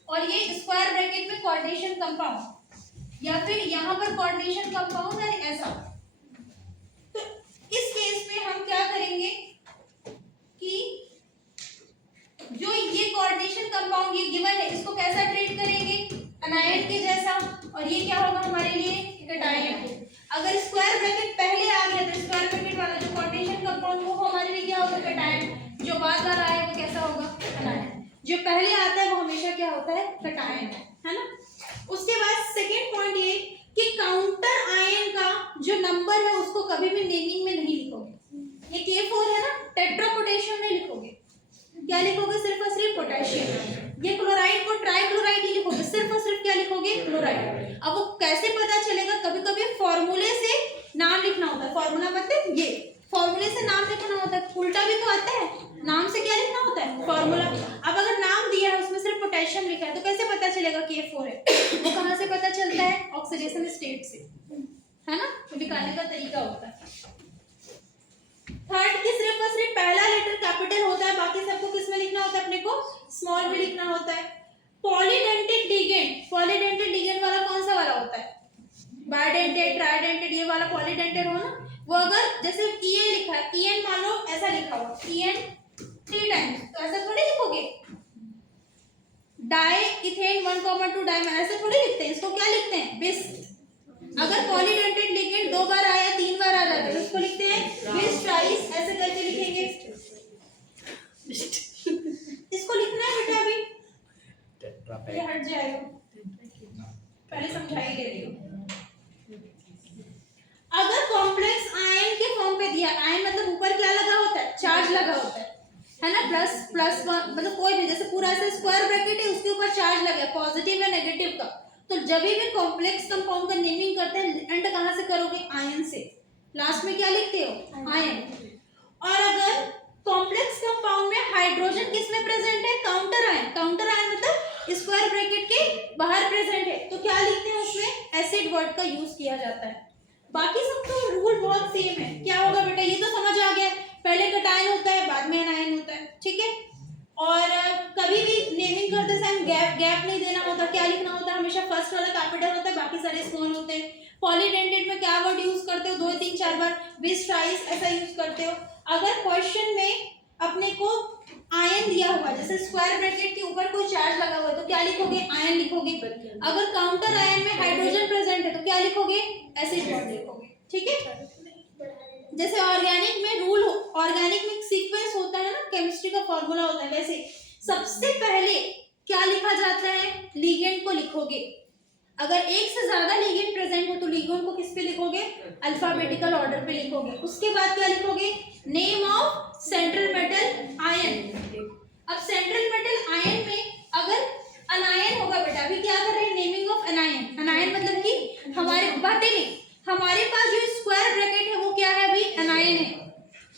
और ये स्क्वायर ब्रैकेट में कोऑर्डिनेशन कंपाउंड, या फिर यहाँ पर कोऑर्डिनेशन कंपाउंड है ऐसा। तो इस केस में हम क्या करेंगे कि जो ये कोऑर्डिनेशन कंपाउंड ये गिवन है, इसको कैसा ट्रीट करेंगे, एनायन के जैसा, और ये क्या होगा हमारे लिए कटायन। अगर स्क्वायर ब्रैकेट पहले आ गया तो स्क्वायर ब्रैकेट वाला जो कोऑर्डिनेशन कंपाउंड वो हमारे लिए क्या होगा कटायन, जो बार बार आया वो कैसा होगा एनायन, जो पहले आता है वो हमेशा क्या होता है कटायन, है ना। उसके बाद सेकेंड पॉइंट ये कि काउंटर आयन का जो नंबर है उसको कभी भी नेमिंग में नहीं लिखोगे। ये K4 है ना, टेट्रापोटेशियम में लिखोगे, क्या लिखोगे, सिर्फ और सिर्फ पोटेशियम। ये क्लोराइड को ट्राइक्लोराइड ही लिखोगे, सिर्फ और सिर्फ क्या लिखोगे क्लोराइड। अब वो कैसे पता चलेगा, कभी कभी फॉर्मूले से नाम लिखना होता है, फॉर्मूला मतलब ये फॉर्मूले से नाम लिखना होता है, उल्टा भी तो आता है, नाम से क्या लिखना होता है फॉर्मूला। अब अगर नाम दिया है उसमें सिर्फ पोटेशियम लिखा है तो कैसे पता चलेगा K4 है, वो कहाँ से पता चलता है ऑक्सीडेशन स्टेट से, है ना, तो निकालने का तरीका होता है। थर्ड की सिर्फ और सिर्फ पहला लेटर कैपिटल होता है, बाकी सबको किस में लिखना होता है, अपने को स्मॉल में लिखना होता है। पॉलीडेंटेड लिगेंड, पॉलीडेंटेड लिगेंड वाला कौन सा वाला होता है, बाइडेंटेड ट्राइडेंटेड, ये वाला पॉलीडेंटेड हो ना, वो अगर जैसे En लिखा है, En मान लो ऐसा लिखा हुआ En 3 टाइम्स, तो ऐसा थोड़ी लिखोगे, डाई इथेन 1,2 डाई, ऐसे थोड़ी लिखते हैं, इसको क्या लिखते हैं बिस। अगर पॉलीडेंटेड लिगेंड 2 बार आया 3 बार आ जाता है तो उसको लिखते हैं बिस ट्राइस, ऐसे करके लिखेंगे। इसको लिखना है बेटा, अभी ये हट जाएगा, पहले समझाई दे रही हूँ। अगर कॉम्प्लेक्स आयन के फॉर्म पे दिया, आयन मतलब ऊपर क्या लगा होता है चार्ज लगा होता है ना, +1 मतलब कोई भी, जैसे पूरा ऐसे स्क्वायर ब्रैकेट है उसके ऊपर चार्ज लगा है पॉजिटिव या नेगेटिव का, तो जब भी कॉम्प्लेक्स कंपाउंड का नेमिंग करते हैं एंड कहाँ से करोगे आयन से, लास्ट में क्या लिखते हो आयन। और अगर कॉम्प्लेक्स कंपाउंड में प्रेजेंट है तो क्या लिखते हैं उसमें, एसिड वर्ड का यूज किया जाता है। बाकी सब तो रूल बहुत सेम है। क्या होगा बेटा, ये तो समझ आ गया, पहले कटायन होता है बाद में एनायन होता है, ठीक है। और कभी भी नेमिंग करते समय गैप नहीं देना होता, क्या लिखना होता है, हमेशा फर्स्ट वाला कैपिटल होता है, बाकी सारे स्मॉल होते हैं। पॉलीडेंटेड में क्या वर्ड यूज करते हो, 2 3 4 बार, विच ट्राइस ऐसा यूज करते हो। अगर क्वेश्चन में अपने को आयन दिया हुआ, जैसे स्क्वायर ब्रैकेट के ऊपर कोई चार्ज लगा हुआ है तो क्या लिखोगे, आयन लिखोगे। अगर काउंटर आयन में हाइड्रोजन प्रेजेंट है तो क्या लिखोगे, एसिड वर्ड लिखोगे, ठीक है। जैसे ऑर्गेनिक में रूल, ऑर्गेनिक में सीक्वेंस होता है ना, केमिस्ट्री का फॉर्मूला होता है, वैसे सबसे पहले क्या लिखा जाता है, लिगेंड को लिखोगे। अगर एक से ज्यादा लिगेंड प्रेजेंट है तो लिगेंड को किस पे लिखोगे, अल्फाबेटिकल ऑर्डर पे लिखोगे। उसके बाद क्या लिखोगे, name of central metal ion. अब सेंट्रल मेटल आयन में अगर अनायन होगा बेटा, अभी क्या कर रहे हैं, नेमिंग ऑफ अनायन। अनायन मतलब कि हमारे बातें नहीं, हमारे पास जो स्क्वायर ब्रैकेट है वो क्या है, अभी अनायन है।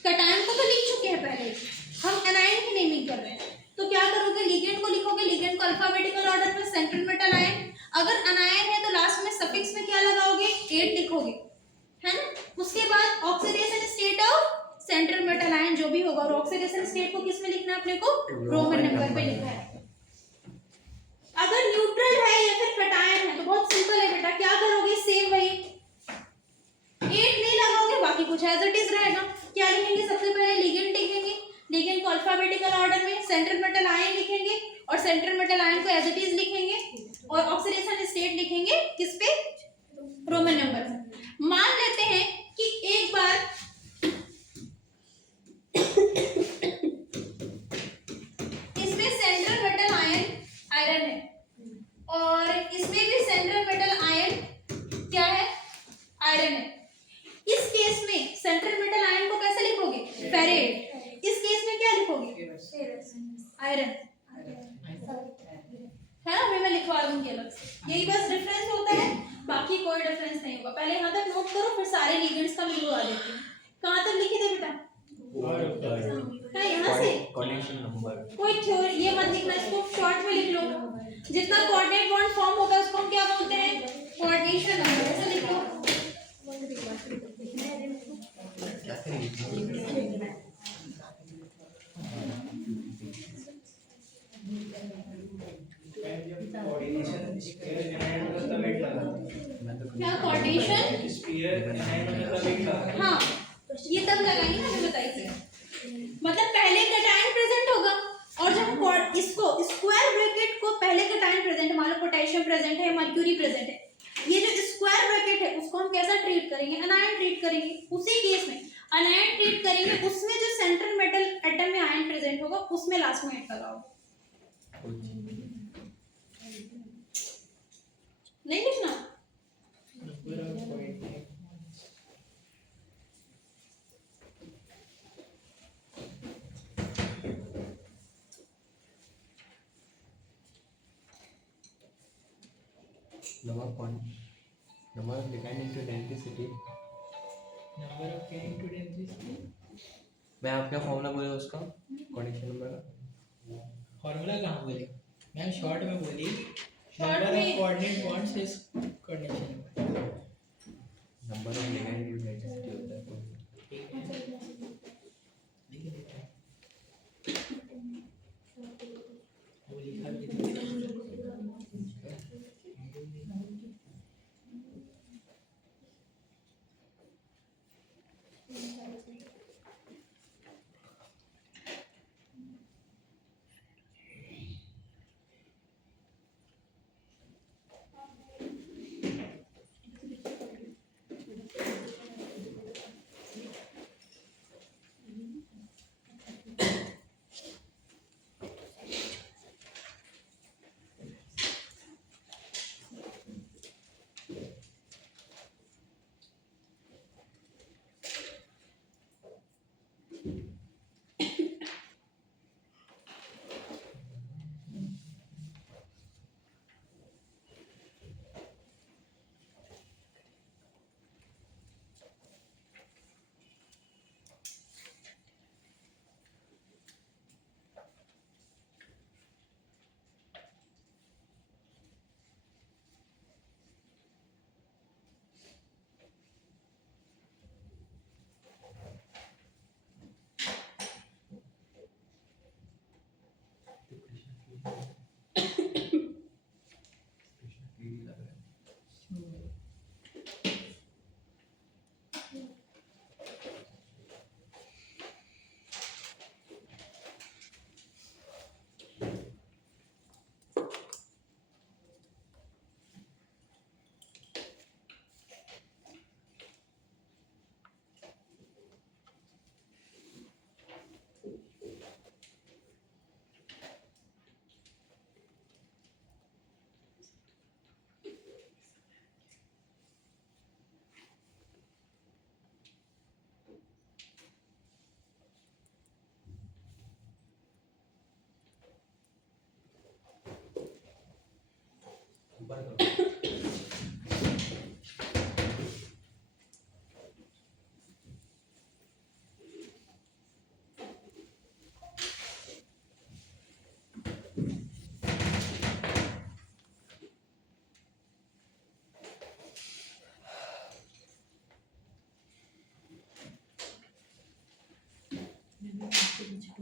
कटायन को तो लिख चुके हैं पहले, हम अनायन की नेमिंग कर रहे हैं। तो क्या करोगे, लिगेंड को लिखोगे, लिगेंड को अल्फाबेटिकल ऑर्डर में, सेंट्रल मेटल आयन। अगर अनायन है तो लास्ट में सफिक्स में क्या लगाओगे, 8 लिखोगे, है ना। उसके बाद oxidation state of central metal ion जो भी होगा, और ऑक्सीडेशन स्टेट को किस में लिखना है अपने को, रोमन नंबर पे लिखना है। अगर न्यूट्रल है या फिर कटायन है तो बहुत सिंपल है बेटा, क्या करोगे, सेम वही 8 नहीं लगाओगे, बाकी कुछ एज इट इज रहेगा। क्या लिखेंगे, सबसे पहले लिगेंड लिखेंगे, लिगेंड को अल्फाबेटिकल ऑर्डर में, सेंट्रल मेटल आयन लिखेंगे और सेंट्रल मेटल आयन को एज इट इज लिखेंगे, और ऑक्सीडेशन स्टेट लिखेंगे किस पे, रोमन नंबर में। मान लेते हैं कि एक बार इसमें सेंट्रल मेटल आयन आयरन है और इसमें भी सेंट्रल मेटल आयन क्या है, आयरन है। इस केस में सेंट्रल मेटल आयन को कैसे लिखोगे, फेरेट। इस केस में क्या लिखोगे, आयरन, है ना। मैं लिखवा दूंगी अलग से, यही बस डिफरेंस होता है, बाकी कोई डिफरेंस नहीं होगा। पहले यहाँ तक नोट करो, फिर सारे लिगेंड्स का मिलवा देती हूँ। कहाँ तक लिखे थे बेटा, यहाँ से कोऑर्डिनेशन नंबर, कोई थ्योरी ये मत लिखना, इसको शॉर्ट में लिख लो। जितना कोऑर्डिनेट बॉन्ड फॉर्म होता है उसको हम क्या बोलते हैं, कोऑर्डिनेशन नंबर, ऐसे लिख लो। क्या करेंगे, कोऑर्डिनेशन स्फीयर एनायन मतलब वेट लगा, क्या कोऑर्डिनेशन स्फीयर एनायन मतलब वेट लगा। हाँ, ये तब लगाएंगे ना, हमें बताइए। मतलब पहले कटायन प्रेजेंट होगा, और जब हम इसको स्क्वायर ब्रैकेट को पहले कटायन प्रेजेंट, मान लो पोटेशियम प्रेजेंट है, मर्क्यूरी प्रेजेंट है, ये जो स्क्वायर ब्रैकेट है उसको हम कैसा ट्रीट करेंगे, अनायन ट्रीट करेंगे। उसी केस में अनायन ट्रीट करेंगे, उसमें जो सेंट्रल मेटल एटम में आयन प्रेजेंट होगा उसमें लास्ट में ऐड लगाओ, नहीं लिखना। number of ligand into density, number of क्या इनटू डेंसिटी, मैं आप क्या फॉर्मूला बोले उसका, कोऑर्डिनेशन नंबर का फार्मूला कहाँ बोले मैम, शॉर्ट में बोली, शॉर्ट नंबर में of coordinate bonds is coordination number, number of ligand into density होता है। ठीक है, लिख देते हैं, वो लिखा भी है।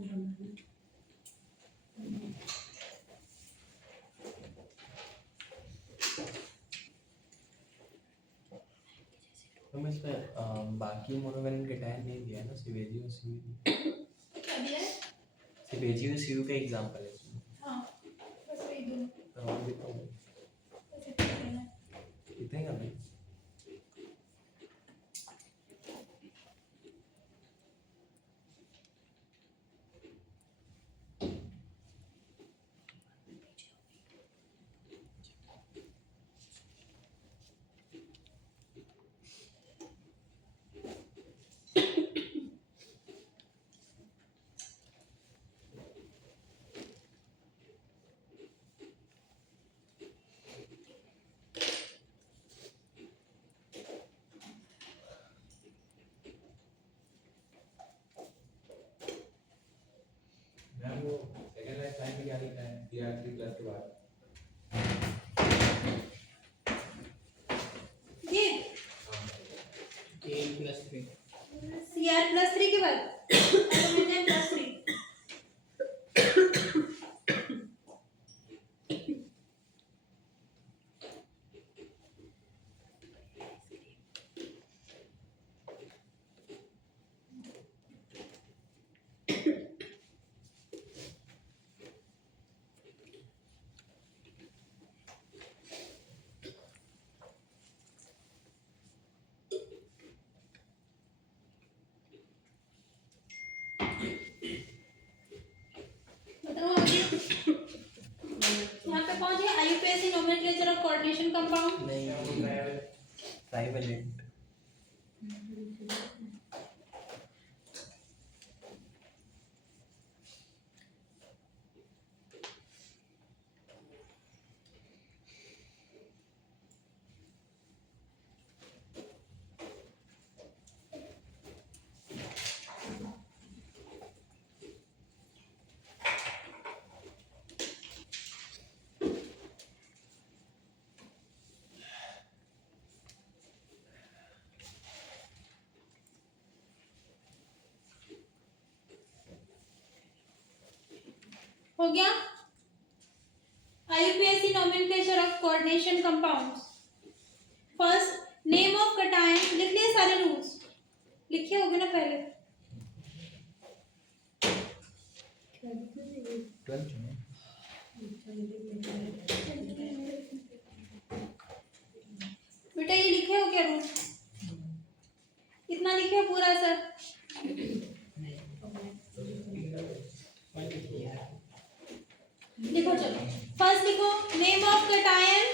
तो मैं इसमें बाकी मोनोवैलेंट कैटायन नहीं दिया है ना, सिवेजी और सीयू। क्या दिया है? सिवेजी और सीयू का एग्जांपल है इसमें। हाँ बस वही दो, तो और भी तो बस इतना ही करना है। कितने का भाई? मैम वो सेकंड लाइफ टाइम में क्या लिखा है CR3 प्लस के बाद? ये AL+3 CR+3 के बाद एल्यूमिनियम +3। बताओ आगे। यहाँ पे पहुंच गए IUPAC nomenclature of coordination compound. नहीं, ट्राइवेलेंट। हो गया IUPAC nomenclature of coordination compounds। First name of cation, लिख लिए सारे रूल्स लिखे होंगे ना पहले। 12 में बेटा ये लिखे हो क्या रूल्स? कितना लिखे हो पूरा सर? लिखो चलो। फर्स्ट लिखो name of cation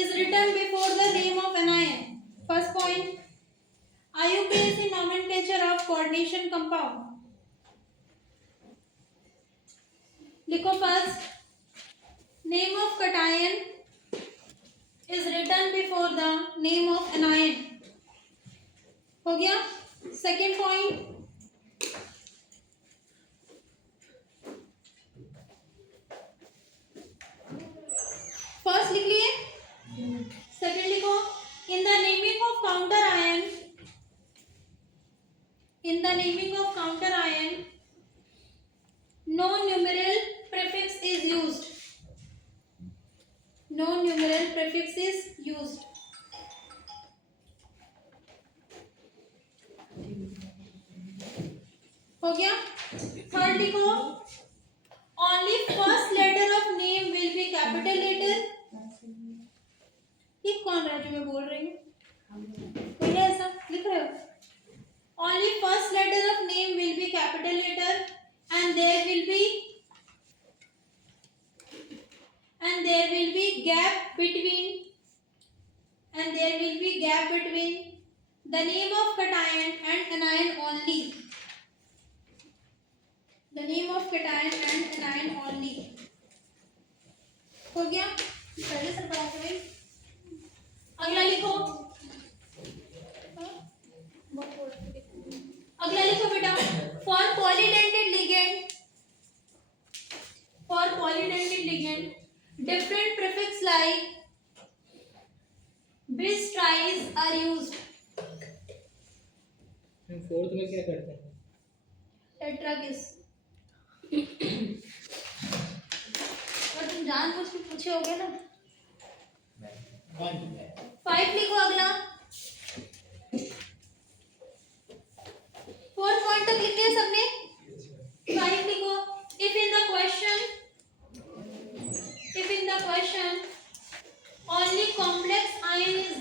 is written before the name of anion। First point IUPAC nomenclature of coordination compound। लिखो first name of cation is written before the name of anion। हो गया। सेकेंड पॉइंट फर्स्ट लिख लिए, second लिखो in the naming of counter ion, in the naming of counter ion no numeral prefix is used, no numeral prefix is used. हो गया। Third लिखो only first letter of name will be capital letter. ये कौन रहा है जो मैं बोल रही हूँ? कोई है ऐसा लिख रहे हो? Only first letter of name will be capital letter and there will be gap between the name of cation and anion only, the name of cation and anion only। हो गया। पहले से पढ़ा के भाई अगला लिखो। अगला लिखो बेटा for polydentate ligand different prefix like bis tries are used। Fourth में क्या करते हैं? टेट्रागिस और तुम जानबूझ के पूछे होगे ना। 1 5 लिखो अगला। 4 पॉइंट तक लिख लिया सबने? 5 लिखो। If in the question only complex ion is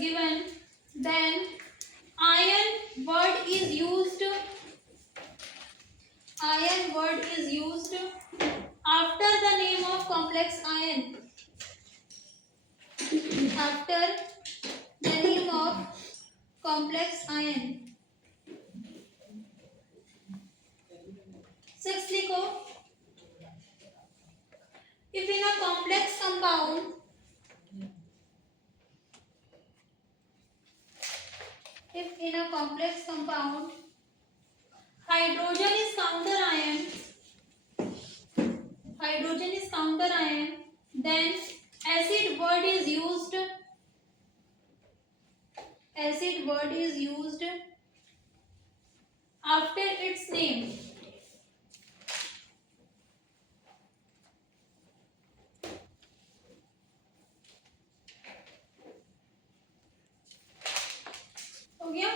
given, then ion word is used after the name of complex ion. After the name of complex ion. 6 लिखो। If in a complex compound hydrogen is counter ion, then acid word is used after its name. हो गया।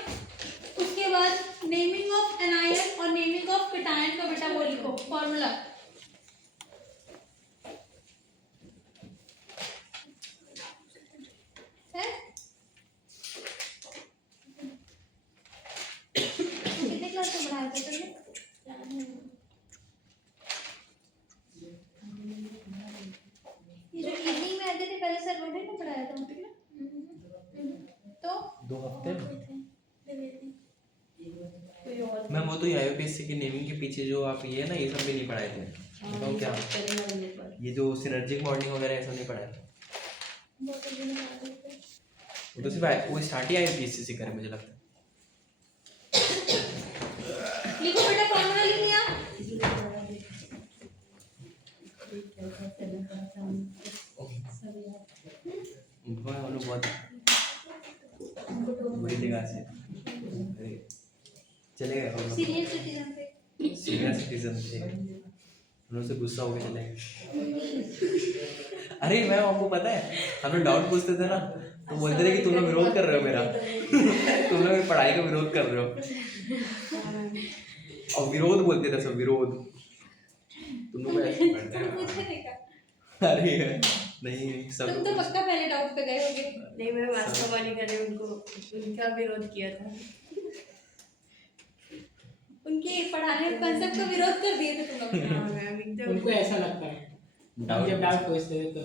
उसके बाद naming of anion और naming of cation का बेटा वो लिखो फॉर्मूला। है कितने क्लास में पढ़ाया था तुमने? ये जो इवनिंग में आते थे पहले सर बोले ना पढ़ाया था मतलब तो 2 हफ्ते मैम वो तो आईयूपीएससी की नेमिंग के पीछे जो आप ये ना ये सब भी नहीं पढ़ाए थे तो क्या ये जो सिनर्जिक मॉडलिंग वगैरह ये सब नहीं पढ़ाए थे वो तो सिर्फ वो स्टार्ट ही आईयूपीएससी से करे मुझे लगता है। लिखो बेटा फॉर्मूला लिख लिया। हम लोग बहुत बुरी जगह से चले गए हम लोग सीनियर सिटीजन थे हम लोग से गुस्सा हो गया चले गए। अरे मैम आपको पता है हम लोग डाउट पूछते थे ना तो बोलते थे कि तुम लोग विरोध कर रहे हो मेरा तुम लोग मेरी पढ़ाई का विरोध कर रहे हो और विरोध बोलते थे सब विरोध तुम लोग ऐसे पढ़ते हैं। अरे नहीं सब तुम तो पक्का पहले डाउट पे गए होगे। नहीं मैं वास्तव वाली करे उनको उनका विरोध किया था। उनके पढ़ाने कंसेप्ट का विरोध कर दिए थे तुम लोग। हाँ मैम एकदम उनको ऐसा लगता है डाउट जब डाउट पूछते थे तो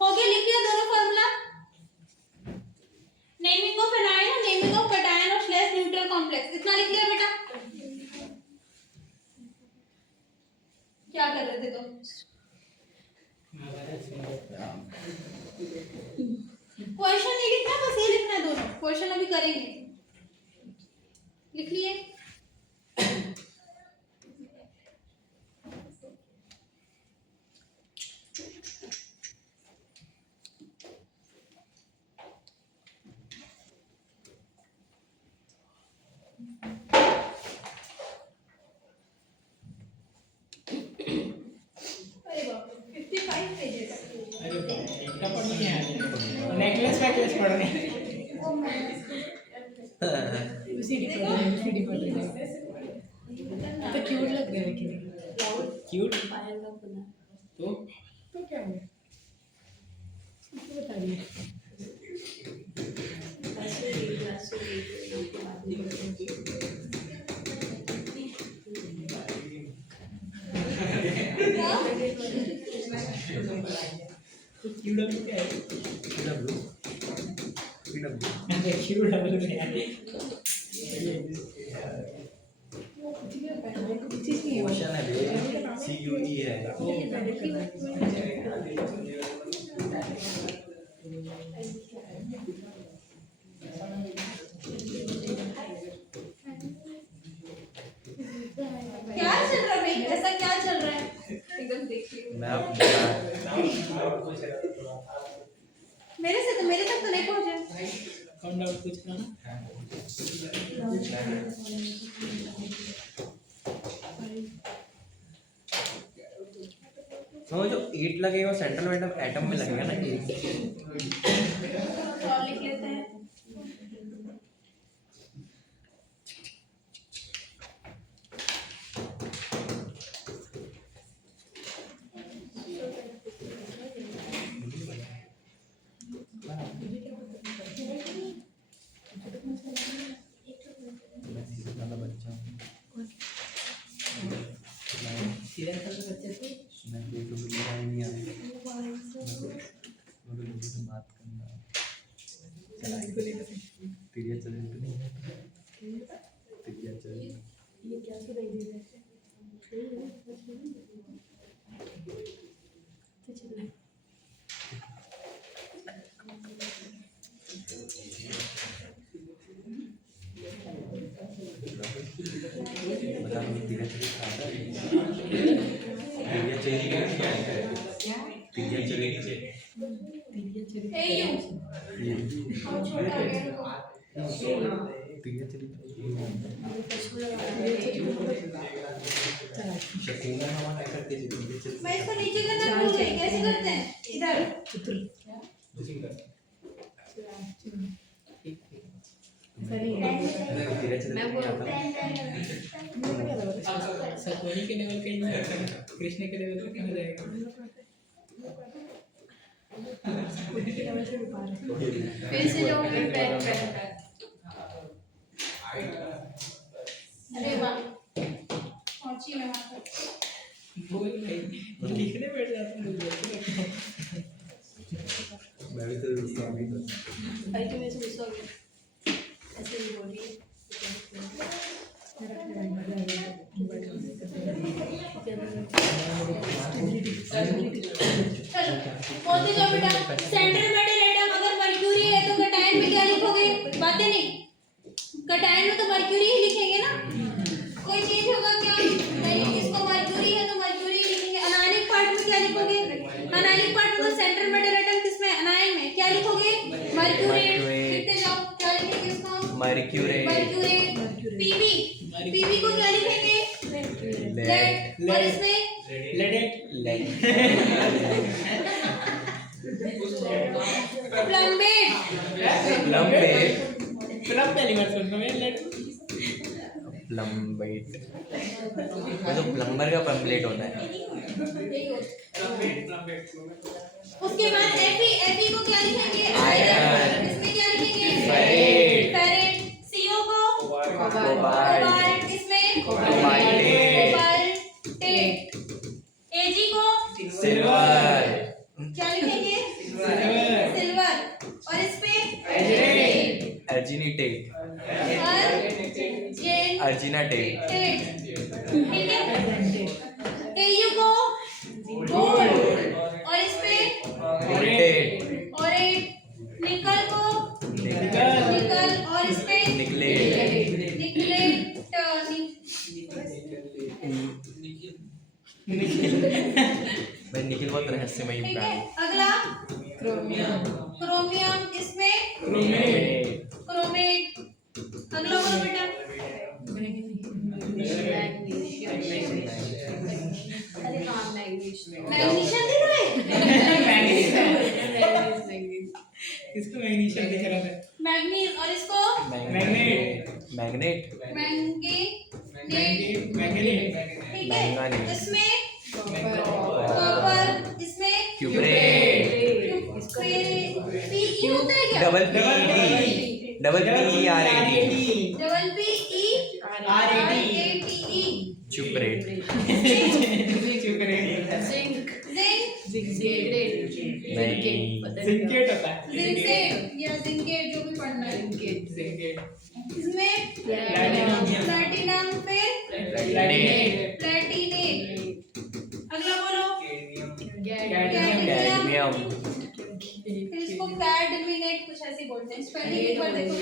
हो गया लिख लिया दोनों फार्मूला। नेमिंग ऑफ एनायन और नेमिंग ऑफ कैटायन और स्लेश न्यूट्रल कॉम्प्लेक्स इतना लिख लिया बेटा। क्या कर रहे थे तुम? क्वेश्चन नहीं लिखना बस ये लिखना है दोनों क्वेश्चन अभी करेंगे। लिख लिए? अरे बाप रे 55 पेजेस। अरे इतना पढ़ने नहीं आया नेकलेस पढ़ने UCD पढ़ रहे हैं तो क्यूट लग रहा है लेकिन क्यूट पायल का पुना तो क्या है बताइए क्यूडब्ल्यू क्या है पीडब्ल्यू क्यूडब्ल्यू क्या है क्वेश्चन है CUE है क्या चल रहा है भाई ऐसा क्या चल रहा है एकदम देखिए। मैं डाउट पूछ रहा था थोड़ा। मेरे तक तो नहीं पहुंचे। कौन डाउट पूछ रहा है? वो जो 8 लगेगा सेंट्रल एटम में लगेगा ना 8। और लिख लेते हैं। बात करना तिरिया चल ये क्या सुनाई दे रहा है? Hey you, how छोटा हो गया? मैं इसको नीचे करना भूल गई, कैसे करते हैं? इधर। सतोनी के लेवल पे नहीं है, कृष्ण के लेवल पे कहाँ जाएगा? फिर से जाओ फिर पैर। अरे वाह, पहुंची मैं वहाँ तक। बोल भाई, लिखने बैठ जाता हूँ। मैं भी तो भाई तुम ऐसे गुस्सा हो गए, ऐसे ही बोल रही है। चलो बोलते जाओ बेटा। सेंट्रल मेटल एटम अगर मर्क्यूरी है तो कटायन में क्या लिखोगे? बातें नहीं, कटायन में तो मर्क्यूरी ही लिखेंगे ना। कोई चेंज होगा क्या? नहीं, इसको मर्क्यूरी है तो मर्क्यूरी ही लिखेंगे। अनायनिक पार्ट में क्या लिखोगे? अनायनिक पार्ट में तो सेंट्रल मेटल एटम किसमें? अनायन में। क्या लिखोगे? मर्क्यूरेट। लिखते जाओ, क्या लिखेंगे इसको? मर्क्यूरेट। मर्क्यूरेट। पीबी, पीबी को क्या लिखेंगे? लेड। और इसमें लेडेट प्लम्बेट। प्लम पहली बार सुन रहा हूँ लेड प्लम्बेट वो तो प्लम्बर का पम्पलेट होता है। उसके बाद एफी, एफी को क्या लिखेंगे? आयरन। इसमें क्या लिखेंगे? फेरेट। फेरेट। सीओ को कोबाल्ट। इसमें कोबाल्टेट। कोबाल्टेट। एजी को सिल्वर। क्या लिखेंगे? सिल्वर। और इसमें अर्जिनिटेट। अर्जिनाटेट। ठीक है। एयू को गोल्ड। और इसमें गोल्डेट। और एक निकल को निकल। निकल। और इसमें निकलेट। निकलेट। भाई निखिल बहुत रहस्यमयी ठीक है। प्राणी। अगला क्रोमियम। इसमें क्रोमेट। क्रोमेट। अगला बोलो बेटा। मैग्नीशियम दिख रहा है? इसको मैग्नीशियम दिख रहा था। मैग्नीज। और इसको मैग्नेट। मैग्नेट। मैंगनीज। ठीक है। इसमें कॉपर। इसमें क्यूप्रेट। पी होता है क्या? Double P double P R A D. Double P E R A T E. Cuprate. Zinc. Zincate होता है। जिंकेट या जिंकेट, जो भी पढ़ना है। जिंकेट इसमें प्लैटिनम। फिर प्लैटिनेट। अगला बोलो कैडमियम। फिर इसको कैडमिनेट कुछ ऐसे बोलते हैं। स्पेलिंग एक बार देखो।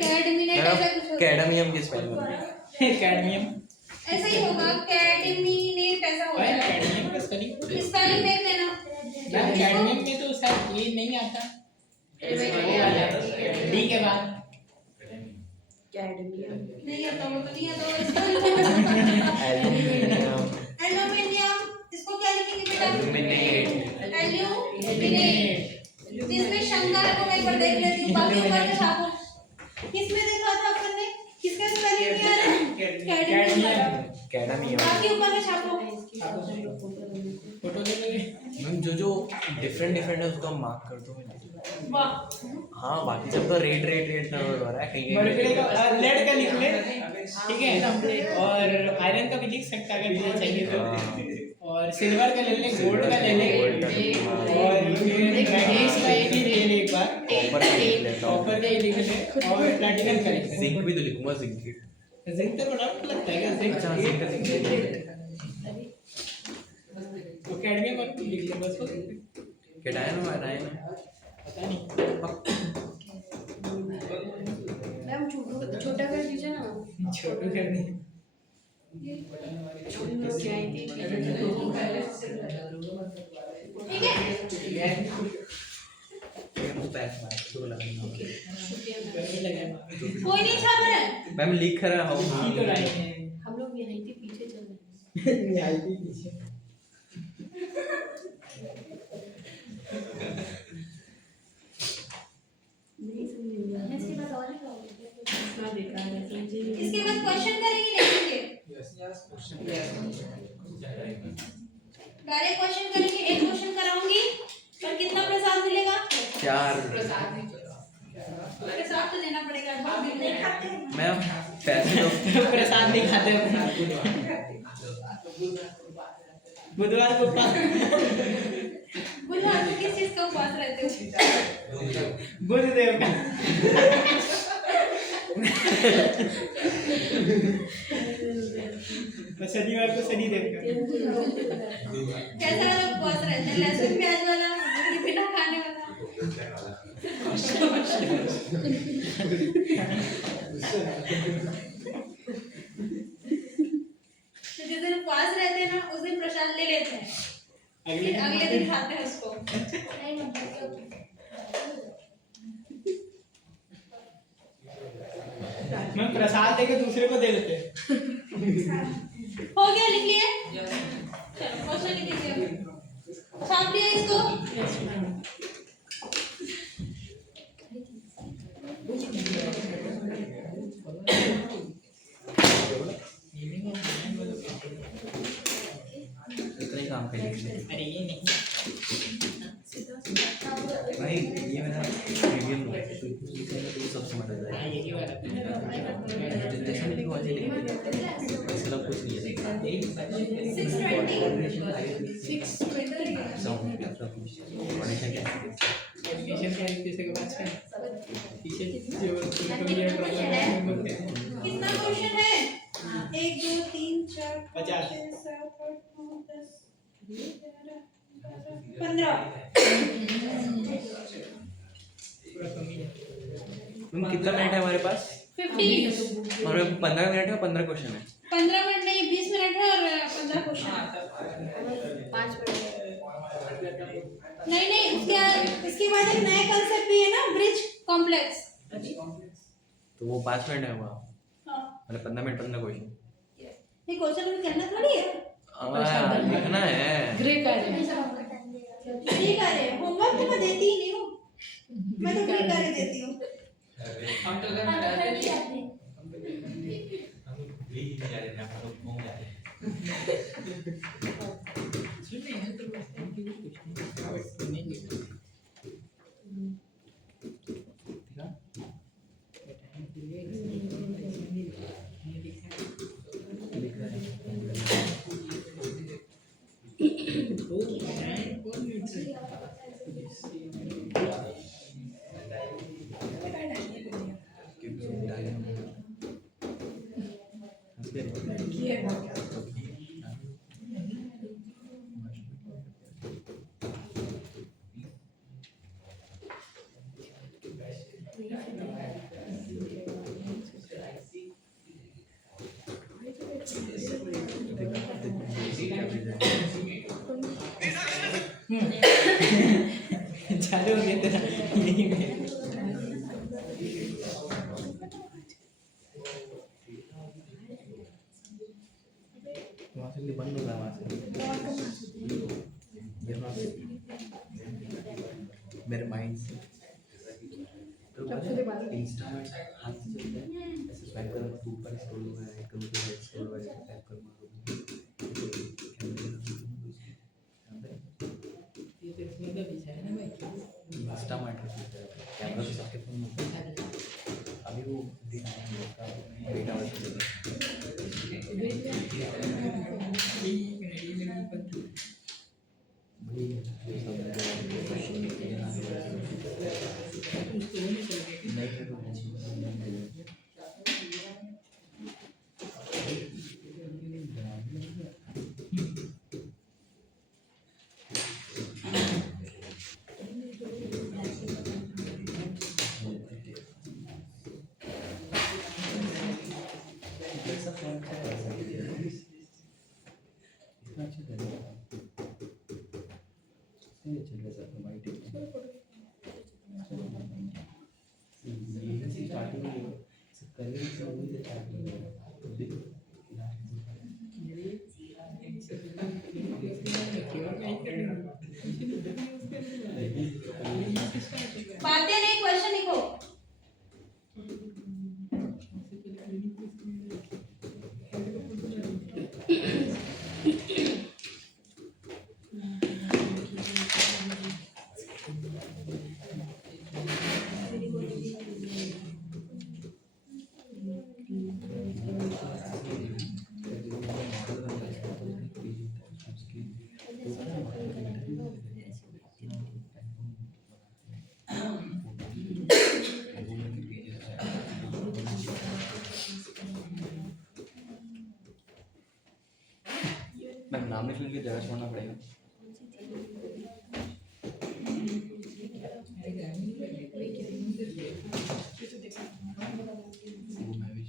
कैडमिनेट ऐसा कुछ होता है। कैडमियम की स्पेलिंग कैडमियम ऐसा ही होगा। कैडमिनेट ऐसा होता है। कैडमियम का स्पेलिंग स्पेलिंग देख लेना। मैम कैडमियम में तो शायद ये नहीं आता वो वाला डी के बाद नहीं आता, वो तो नहीं आता, वो इसको एल्यूमिनियम एल्यूमिनियम, इसको क्या लिखेंगे बेटा? Aluminate aluminate. जिसमें शंका है वो मैं एक बार देख लेती हूँ, बाकी ऊपर में छापो। किसमें देखा था अपन ने? किसका स्पेलिंग नहीं आ रहा है? कैडमियम। कैडमियम। बाकी ऊपर में छापो। फोटो ले लो मैम जो डिफरेंट है उसको हम मार्क कर दो। वाह, हाँ बाकी सब तो रेट नंबर हो रहा है कहीं मरकरी का लेड का लिख ले, ठीक है, और आयरन का भी लिख सकता है अगर तुझे चाहिए तो, और सिल्वर का ले ले, गोल्ड का ले ले, और मैग्नीज का एक ही ले ले एक बार, कॉपर का ही लिख ले, और प्लैटिनम का लिख ले। जिंक भी तो लिखूंगा जिंक जिंक तो बड़ा लगता है क्या? जिंक अच्छा जिंक का जिंक तो कैडमियम और लिख ले बस, कैटायन और आयन पता नहीं। मैम छोटा कर दीजिए ना। छोटू कर दी ठीक है। कोई नहीं छाप रहा है। मैम लिख रहा हूँ तो लाइन है हम लोग यहाँ के पीछे चल रहे हैं। न्याय के पीछे नहीं समझेंगे। इसके बाद और इतना देखा है समझेंगे। इसके बाद क्वेश्चन करेंगे लिखेंगे। डायरेक्ट क्वेश्चन करेंगे, एक क्वेश्चन कराऊंगी पर कितना प्रसाद मिलेगा? 4 प्रसाद तो देना पड़ेगा, नहीं खाते हैं। मैम पैसे तो प्रसाद नहीं खाते अपना बुधवार को बुधवार को किस चीज का उपवास रहते हो? बुधदेव का शनिवार को शनिदेव का। कैसा वाला उपवास रहते हैं? लहसुन प्याज वाला कि बिना खाने वाला? तो जिस दिन उपवास रहते हैं ना उस दिन प्रसाद ले लेते हैं, फिर अगले दिन खाते हैं उसको। मैं प्रसाद देके दूसरे को दे देते हैं। हो गया, लिख लिए? चलो क्वेश्चन लिख लीजिए, छाप लिया इसको। इतना ही काम करेंगे अरे ये नहीं भाई ये मेरा प्रीमियम है तो सब समझ आ जाएगा यही वाला जैसे लिखो वैसे लिखो इसका कुछ नहीं है 620 ऑडिशन क्या है एडमिशन का पीछे के बाद है पीछे जो कितना क्वेश्चन है? 1 2 3 4 5 50 6 7 8 9 10 11 तुम कितना मिनट है हमारे पास 15 हमारे 15 मिनट है और 15 क्वेश्चन है 15 मिनट नहीं, 20 मिनट है और 15 क्वेश्चन। 5 मिनट नहीं उसके इसके बाद एक नया कंसेप्ट भी है ना, ब्रिज कॉम्प्लेक्स। तो वो 5 मिनट है हुआ हाँ, मतलब 15 मिनट 15 क्वेश्चन ये क्वेश्चन में करना थोड़ी है, लिखना है ग्रे कार्ड ठीक है। होमवर्क तो मैं देती ही नहीं हूँ, मैं तो फ्री करके देती हूँ। हम तो घर में जाते हैं हम भी जा रहे हैं हम लोग घूम जा रहे हैं चालू हो गया तेरा यही में वहाँ से बंद हो रहा है वहाँ से यहाँ से मेरे माइंड से तो इंस्टा में हाथ से चलता है ऐसे स्वाइप करो तो ऊपर स्क्रॉल होगा एक करो तो राइट स्क्रॉल होगा ऐसे टैप कर मारो ये तो इसमें का पीछा है ना भाई इंस्टा मार्ट का कैमरा तो सबके फोन में होता है। अभी वो दिन आएंगे का बेटा वाला बातें नहीं, क्वेश्चन लिखो। मैम नाम लिखने की जगह छोड़ना पड़ेगा। वो मैं भी